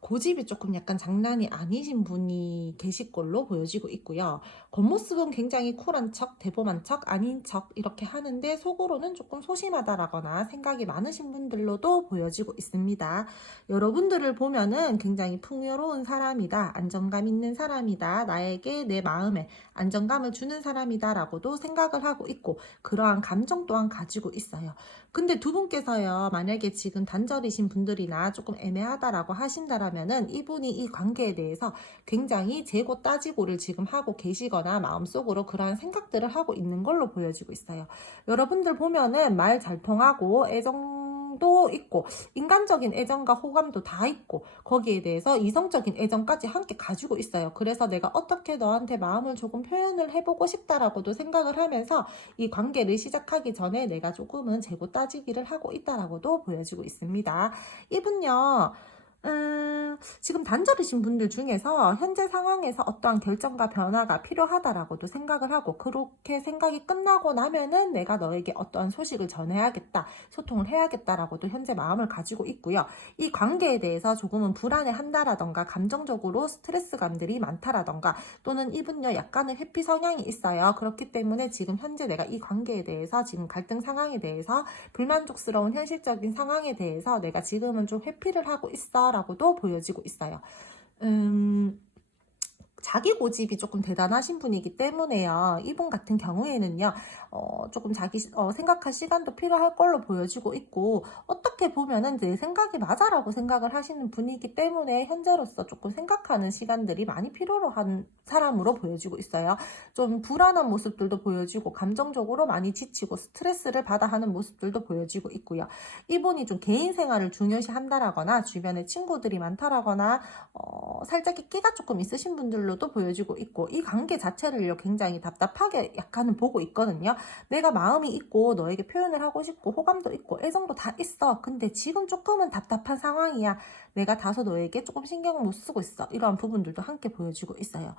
고집이 조금 약간 장난이 아니신 분이 계실 걸로 보여지고 있고요. 겉모습은 굉장히 쿨한 척, 대범한 척, 아닌 척 이렇게 하는데 속으로는 조금 소심하다라거나 생각이 많으신 분들로도 보여지고 있습니다. 여러분들을 보면은 굉장히 풍요로운 사람이다, 안정감 있는 사람이다, 나에게 내 마음에 안정감을 주는 사람이다 라고도 생각을 하고 있고 그러한 감정 또한 가지고 있어요. 근데 두 분께서요, 만약에 지금 단절이신 분들이나 조금 애매하다라고 하신다라면은 이분이 이 관계에 대해서 굉장히 재고 따지고를 지금 하고 계시거나 마음속으로 그러한 생각들을 하고 있는 걸로 보여지고 있어요. 여러분들 보면은 말 잘 통하고 애정도 있고 인간적인 애정과 호감도 다 있고 거기에 대해서 이성적인 애정까지 함께 가지고 있어요. 그래서 내가 어떻게 너한테 마음을 조금 표현을 해보고 싶다라고도 생각을 하면서 이 관계를 시작하기 전에 내가 조금은 재고 따지기를 하고 있다라고도 보여지고 있습니다. 이분요, 지금 단절이신 분들 중에서 현재 상황에서 어떠한 결정과 변화가 필요하다라고도 생각을 하고 그렇게 생각이 끝나고 나면은 내가 너에게 어떠한 소식을 전해야겠다, 소통을 해야겠다라고도 현재 마음을 가지고 있고요. 이 관계에 대해서 조금은 불안해한다라던가 감정적으로 스트레스감들이 많다라던가 또는 이분요 약간의 회피 성향이 있어요. 그렇기 때문에 지금 현재 내가 이 관계에 대해서 지금 갈등 상황에 대해서 불만족스러운 현실적인 상황에 대해서 내가 지금은 좀 회피를 하고 있어 라고도 보여지고 있어요. 자기 고집이 조금 대단하신 분이기 때문에요. 이분 같은 경우에는요, 조금 자기 생각할 시간도 필요할 걸로 보여지고 있고, 어떻게 보면은 내 생각이 맞아라고 생각을 하시는 분이기 때문에 현재로서 조금 생각하는 시간들이 많이 필요로 한 사람으로 보여지고 있어요. 좀 불안한 모습들도 보여지고, 감정적으로 많이 지치고 스트레스를 받아 하는 모습들도 보여지고 있고요. 이분이 좀 개인 생활을 중요시 한다라거나, 주변에 친구들이 많다라거나, 살짝 끼가 조금 있으신 분들로도 보여지고 있고 이 관계 자체를요 굉장히 답답하게 약간은 보고 있거든요. 내가 마음이 있고 너에게 표현을 하고 싶고 호감도 있고 애정도 다 있어. 근데 지금 조금은 답답한 상황이야. 내가 다소 너에게 조금 신경을 못 쓰고 있어. 이러한 부분들도 함께 보여지고 있어요.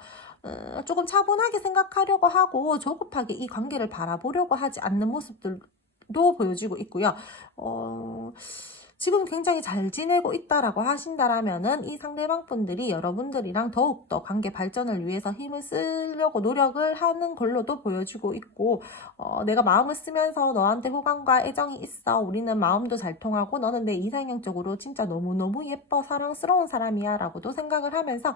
조금 차분하게 생각하려고 하고 조급하게 이 관계를 바라보려고 하지 않는 모습들도 보여지고 있고요. 지금 굉장히 잘 지내고 있다라고 하신다라면은 이 상대방 분들이 여러분들이랑 더욱더 관계 발전을 위해서 힘을 쓰려고 노력을 하는 걸로도 보여지고 있고 내가 마음을 쓰면서 너한테 호감과 애정이 있어. 우리는 마음도 잘 통하고 너는 내 이상형적으로 진짜 너무너무 예뻐 사랑스러운 사람이야 라고도 생각을 하면서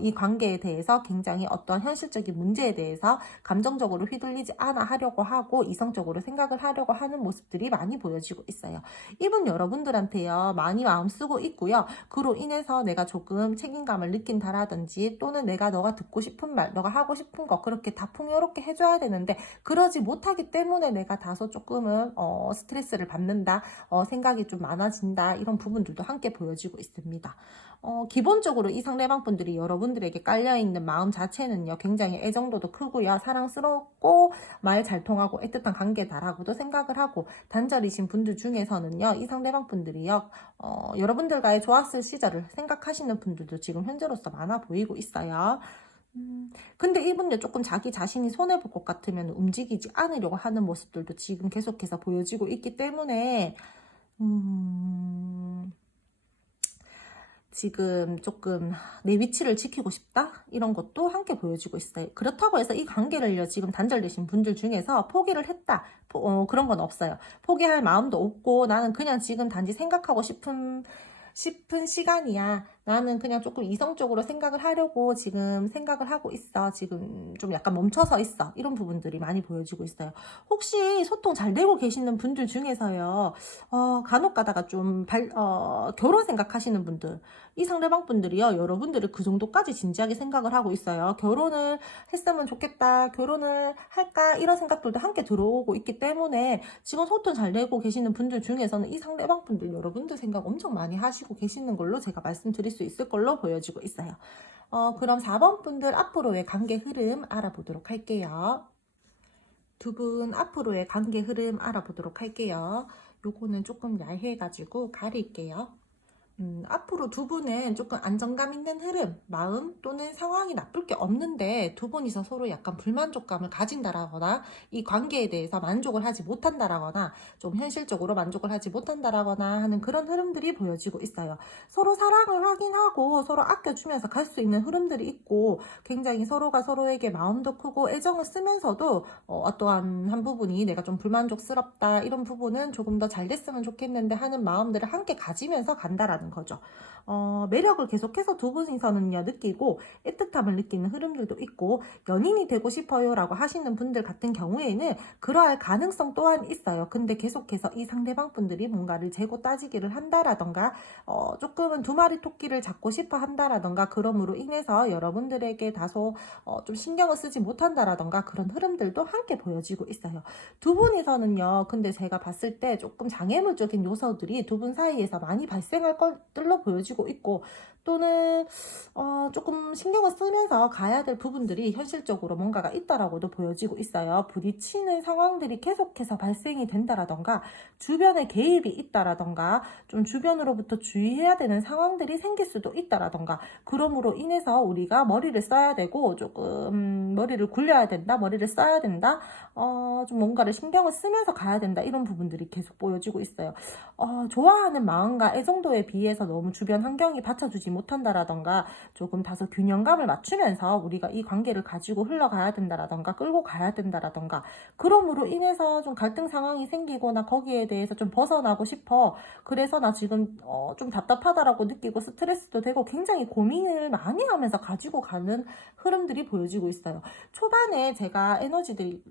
이 관계에 대해서 굉장히 어떤 현실적인 문제에 대해서 감정적으로 휘둘리지 않아 하려고 하고 이성적으로 생각을 하려고 하는 모습들이 많이 보여지고 있어요. 이분 여러분들한테요 많이 마음 쓰고 있고요. 그로 인해서 내가 조금 책임감을 느낀다라든지 또는 내가 너가 듣고 싶은 말, 너가 하고 싶은 거 그렇게 다 풍요롭게 해줘야 되는데 그러지 못하기 때문에 내가 다소 조금은 스트레스를 받는다, 생각이 좀 많아진다 이런 부분들도 함께 보여지고 있습니다. 기본적으로 이 상대방 분들이 여러분들에게 깔려있는 마음 자체는요 굉장히 애정도도 크고요, 사랑스럽고 말 잘 통하고 애틋한 관계다라고도 생각을 하고 단절이신 분들 중에서는요 이 상대방 분들이요 여러분들과의 좋았을 시절을 생각하시는 분들도 지금 현재로서 많아 보이고 있어요. 근데 이분요 조금 자기 자신이 손해볼 것 같으면 움직이지 않으려고 하는 모습들도 지금 계속해서 보여지고 있기 때문에 지금 조금 내 위치를 지키고 싶다? 이런 것도 함께 보여지고 있어요. 그렇다고 해서 이 관계를요, 지금 단절되신 분들 중에서 포기를 했다. 그런 건 없어요. 포기할 마음도 없고 나는 그냥 지금 단지 생각하고 싶은 시간이야. 나는 그냥 조금 이성적으로 생각을 하려고 지금 생각을 하고 있어. 지금 좀 약간 멈춰서 있어. 이런 부분들이 많이 보여지고 있어요. 혹시 소통 잘 되고 계시는 분들 중에서요, 간혹 가다가 좀 결혼 생각하시는 분들, 이 상대방 분들이요, 여러분들을 그 정도까지 진지하게 생각을 하고 있어요. 결혼을 했으면 좋겠다, 결혼을 할까, 이런 생각들도 함께 들어오고 있기 때문에 지금 소통 잘 되고 계시는 분들 중에서는 이 상대방 분들 여러분들 생각 엄청 많이 하시고 계시는 걸로 제가 말씀드릴 수 있을 걸로 보여지고 있어요. 그럼 4번 분들 앞으로의 관계 흐름 알아보도록 할게요. 두 분 앞으로의 관계 흐름 알아보도록 할게요. 요거는 조금 야해가지고 가릴게요. 앞으로 두 분은 조금 안정감 있는 흐름, 마음 또는 상황이 나쁠 게 없는데 두 분이서 서로 약간 불만족감을 가진다라거나 이 관계에 대해서 만족을 하지 못한다라거나 좀 현실적으로 만족을 하지 못한다라거나 하는 그런 흐름들이 보여지고 있어요. 서로 사랑을 확인하고 서로 아껴주면서 갈 수 있는 흐름들이 있고 굉장히 서로가 서로에게 마음도 크고 애정을 쓰면서도 어떠한 한 부분이 내가 좀 불만족스럽다 이런 부분은 조금 더 잘 됐으면 좋겠는데 하는 마음들을 함께 가지면서 간다라는 거죠. 매력을 계속해서 두 분이서는요 느끼고 애틋함을 느끼는 흐름들도 있고 연인이 되고 싶어요 라고 하시는 분들 같은 경우에는 그러할 가능성 또한 있어요. 근데 계속해서 이 상대방 분들이 뭔가를 재고 따지기를 한다라던가 조금은 두 마리 토끼를 잡고 싶어 한다라던가 그럼으로 인해서 여러분들에게 다소 좀 신경을 쓰지 못한다라던가 그런 흐름들도 함께 보여지고 있어요. 두 분이서는요 근데 제가 봤을 때 조금 장애물적인 요소들이 두 분 사이에서 많이 발생할 것들로 보여지고 있고 또는 조금 신경을 쓰면서 가야 될 부분들이 현실적으로 뭔가가 있다라고도 보여지고 있어요. 부딪히는 상황들이 계속해서 발생이 된다라던가 주변에 개입이 있다라던가 좀 주변으로부터 주의해야 되는 상황들이 생길 수도 있다라던가 그러므로 인해서 우리가 머리를 써야 되고 조금 머리를 굴려야 된다, 머리를 써야 된다, 좀 뭔가를 신경을 쓰면서 가야 된다 이런 부분들이 계속 보여지고 있어요. 좋아하는 마음과 애정도에 비해서 너무 주변 환경이 받쳐주지 못한다라던가 조금 다소 균형감을 맞추면서 우리가 이 관계를 가지고 흘러가야 된다라던가 끌고 가야 된다라던가 그럼으로 인해서 좀 갈등 상황이 생기고 나 거기에 대해서 좀 벗어나고 싶어 그래서 나 지금 좀 답답하다라고 느끼고 스트레스도 되고 굉장히 고민을 많이 하면서 가지고 가는 흐름들이 보여지고 있어요. 초반에 제가 에너지들이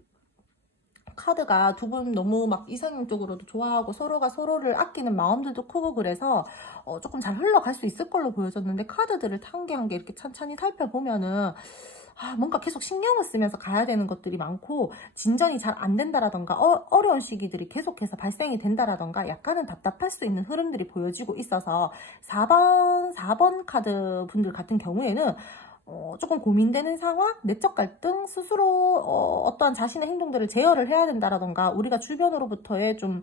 카드가 두 분 너무 막 이상형적으로도 좋아하고 서로가 서로를 아끼는 마음들도 크고 그래서 조금 잘 흘러갈 수 있을 걸로 보여졌는데 카드들을 한 개 한 개 이렇게 찬찬히 살펴보면은 뭔가 계속 신경을 쓰면서 가야 되는 것들이 많고 진전이 잘 안 된다라던가 어려운 시기들이 계속해서 발생이 된다라던가 약간은 답답할 수 있는 흐름들이 보여지고 있어서 4번 카드 분들 같은 경우에는 조금 고민되는 상황, 내적 갈등, 스스로 어떠한 자신의 행동들을 제어를 해야 된다라던가 우리가 주변으로부터의 좀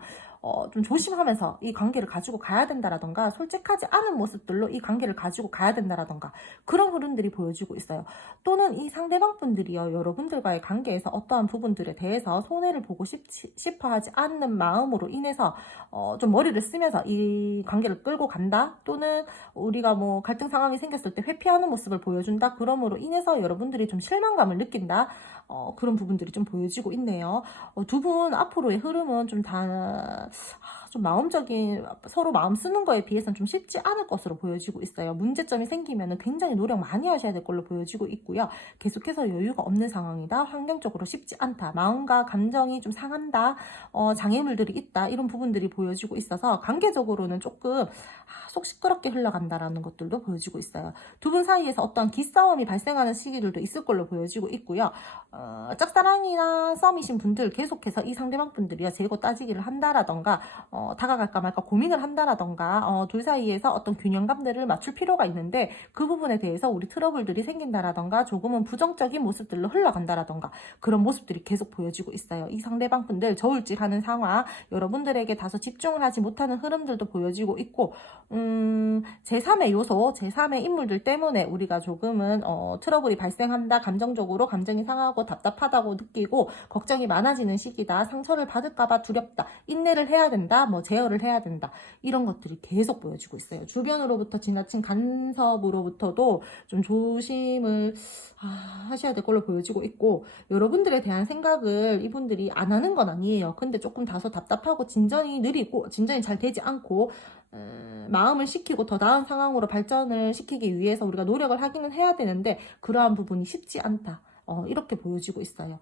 조심하면서 이 관계를 가지고 가야 된다라던가 솔직하지 않은 모습들로 이 관계를 가지고 가야 된다라던가 그런 흐름들이 보여지고 있어요. 또는 이 상대방 분들이요 여러분들과의 관계에서 어떠한 부분들에 대해서 손해를 보고 싶어 하지 않는 마음으로 인해서 좀 머리를 쓰면서 이 관계를 끌고 간다 또는 우리가 뭐 갈등 상황이 생겼을 때 회피하는 모습을 보여준다 그러므로 인해서 여러분들이 좀 실망감을 느낀다 그런 부분들이 좀 보여지고 있네요. 두 분 앞으로의 흐름은 좀 마음적인 서로 마음 쓰는 거에 비해서는 좀 쉽지 않을 것으로 보여지고 있어요. 문제점이 생기면 굉장히 노력 많이 하셔야 될 걸로 보여지고 있고요. 계속해서 여유가 없는 상황이다. 환경적으로 쉽지 않다. 마음과 감정이 좀 상한다. 장애물들이 있다. 이런 부분들이 보여지고 있어서 관계적으로는 조금 속 시끄럽게 흘러간다라는 것들도 보여지고 있어요. 두 분 사이에서 어떤 기싸움이 발생하는 시기들도 있을 걸로 보여지고 있고요. 짝사랑이나 썸이신 분들 계속해서 이 상대방 분들이요 재고 따지기를 한다라던가 다가갈까 말까 고민을 한다라던가 둘 사이에서 어떤 균형감들을 맞출 필요가 있는데 그 부분에 대해서 우리 트러블들이 생긴다라던가 조금은 부정적인 모습들로 흘러간다라던가 그런 모습들이 계속 보여지고 있어요. 이 상대방 분들 저울질하는 상황 여러분들에게 다소 집중을 하지 못하는 흐름들도 보여지고 있고 제3의 요소 제3의 인물들 때문에 우리가 조금은 트러블이 발생한다 감정적으로 감정이 상하고 답답하다고 느끼고 걱정이 많아지는 시기다 상처를 받을까봐 두렵다 인내를 해야 된다 뭐 제어를 해야 된다. 이런 것들이 계속 보여지고 있어요. 주변으로부터 지나친 간섭으로부터도 좀 조심을 하셔야 될 걸로 보여지고 있고, 여러분들에 대한 생각을 이분들이 안 하는 건 아니에요. 근데 조금 다소 답답하고 진전이 느리고 진전이 잘 되지 않고 마음을 식히고 더 나은 상황으로 발전을 시키기 위해서 우리가 노력을 하기는 해야 되는데 그러한 부분이 쉽지 않다. 이렇게 보여지고 있어요.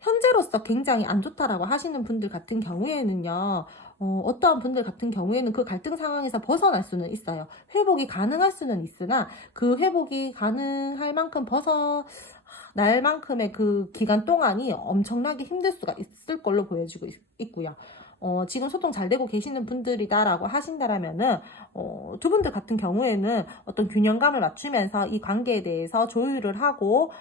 현재로서 굉장히 안 좋다라고 하시는 분들 같은 경우에는요, 어떠한 분들 같은 경우에는 그 갈등 상황에서 벗어날 수는 있어요. 회복이 가능할 수는 있으나 그 회복이 가능할 만큼 벗어날 만큼의 그 기간 동안이 엄청나게 힘들 수가 있을 걸로 보여지고 있고요. 지금 소통 잘 되고 계시는 분들이다라고 하신다라면은, 두 분들 같은 경우에는 어떤 균형감을 맞추면서 이 관계에 대해서 조율을 하고,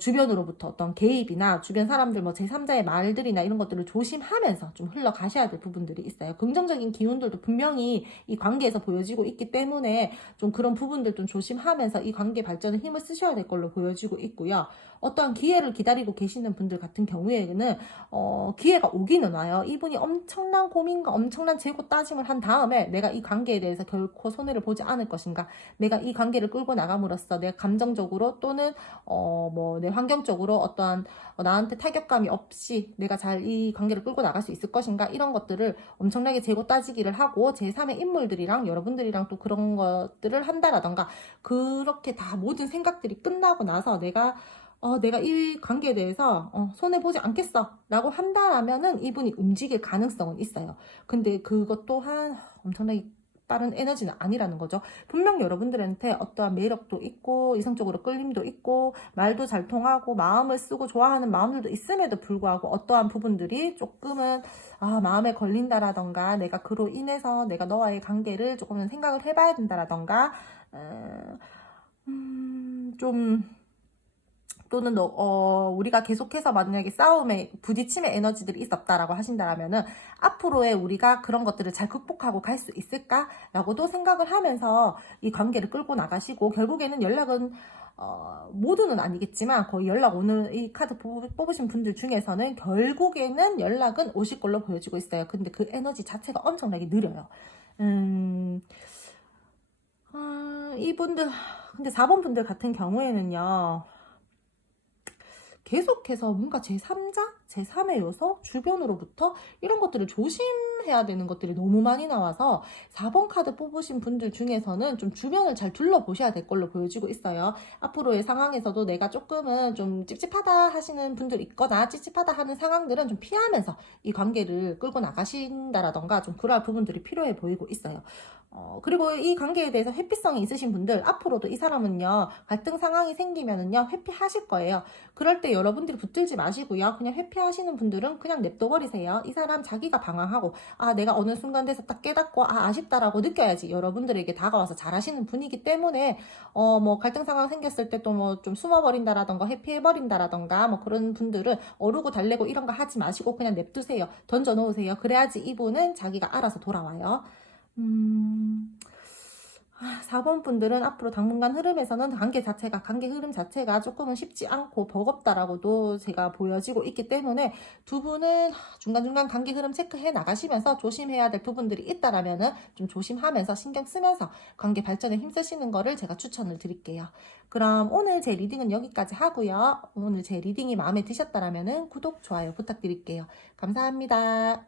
주변으로부터 어떤 개입이나 주변 사람들 뭐 제3자의 말들이나 이런 것들을 조심하면서 좀 흘러가셔야 될 부분들이 있어요. 긍정적인 기운들도 분명히 이 관계에서 보여지고 있기 때문에 좀 그런 부분들 좀 조심하면서 이 관계 발전에 힘을 쓰셔야 될 걸로 보여지고 있고요. 어떠한 기회를 기다리고 계시는 분들 같은 경우에는 기회가 오기는 와요. 이분이 엄청난 고민과 엄청난 재고 따짐을 한 다음에 내가 이 관계에 대해서 결코 손해를 보지 않을 것인가, 내가 이 관계를 끌고 나감으로써 내가 감정적으로 또는 내 환경적으로 어떠한 나한테 타격감이 없이 내가 잘 이 관계를 끌고 나갈 수 있을 것인가, 이런 것들을 엄청나게 재고 따지기를 하고 제3의 인물들이랑 여러분들이랑 또 그런 것들을 한다라던가, 그렇게 다 모든 생각들이 끝나고 나서 내가 이 관계에 대해서 손해보지 않겠어 라고 한다라면은 이분이 움직일 가능성은 있어요. 근데 그것 또한 엄청나게 빠른 에너지는 아니라는 거죠. 분명 여러분들한테 어떠한 매력도 있고 이성적으로 끌림도 있고 말도 잘 통하고 마음을 쓰고 좋아하는 마음들도 있음에도 불구하고 어떠한 부분들이 조금은 마음에 걸린다라던가, 내가 그로 인해서 내가 너와의 관계를 조금은 생각을 해봐야 된다라던가, 또는 우리가 계속해서 만약에 싸움에 부딪힘의 에너지들이 있었다라고 하신다라면은 앞으로의 우리가 그런 것들을 잘 극복하고 갈 수 있을까라고도 생각을 하면서 이 관계를 끌고 나가시고, 결국에는 연락은 모두는 아니겠지만 거의 연락 오는 이 카드 뽑으신 분들 중에서는 결국에는 연락은 오실 걸로 보여지고 있어요. 근데 그 에너지 자체가 엄청나게 느려요. 이분들, 근데 4번 분들 같은 경우에는요, 계속해서 뭔가 제3자? 제3의 요소? 주변으로부터 이런 것들을 조심해야 되는 것들이 너무 많이 나와서 4번 카드 뽑으신 분들 중에서는 좀 주변을 잘 둘러보셔야 될 걸로 보여지고 있어요. 앞으로의 상황에서도 내가 조금은 좀 찝찝하다 하시는 분들 있거나 찝찝하다 하는 상황들은 좀 피하면서 이 관계를 끌고 나가신다라던가 좀 그러한 부분들이 필요해 보이고 있어요. 그리고 이 관계에 대해서 회피성이 있으신 분들, 앞으로도 이 사람은요, 갈등 상황이 생기면은요, 회피하실 거예요. 그럴 때 여러분들이 붙들지 마시고요. 그냥 회피하시는 분들은 그냥 냅둬버리세요. 이 사람 자기가 방황하고, 내가 어느 순간 돼서 딱 깨닫고, 아쉽다라고 느껴야지 여러분들에게 다가와서 잘하시는 분이기 때문에, 갈등 상황 생겼을 때 또 뭐 좀 숨어버린다라던가, 회피해버린다라던가, 뭐 그런 분들은 어르고 달래고 이런 거 하지 마시고 그냥 냅두세요. 던져놓으세요. 그래야지 이분은 자기가 알아서 돌아와요. 4번 분들은 앞으로 당분간 흐름에서는 관계 흐름 자체가 조금은 쉽지 않고 버겁다라고도 제가 보여지고 있기 때문에 두 분은 중간중간 관계 흐름 체크해 나가시면서 조심해야 될 부분들이 있다라면은 좀 조심하면서 신경 쓰면서 관계 발전에 힘쓰시는 거를 제가 추천을 드릴게요. 그럼 오늘 제 리딩은 여기까지 하고요. 오늘 제 리딩이 마음에 드셨다라면은 구독, 좋아요 부탁드릴게요. 감사합니다.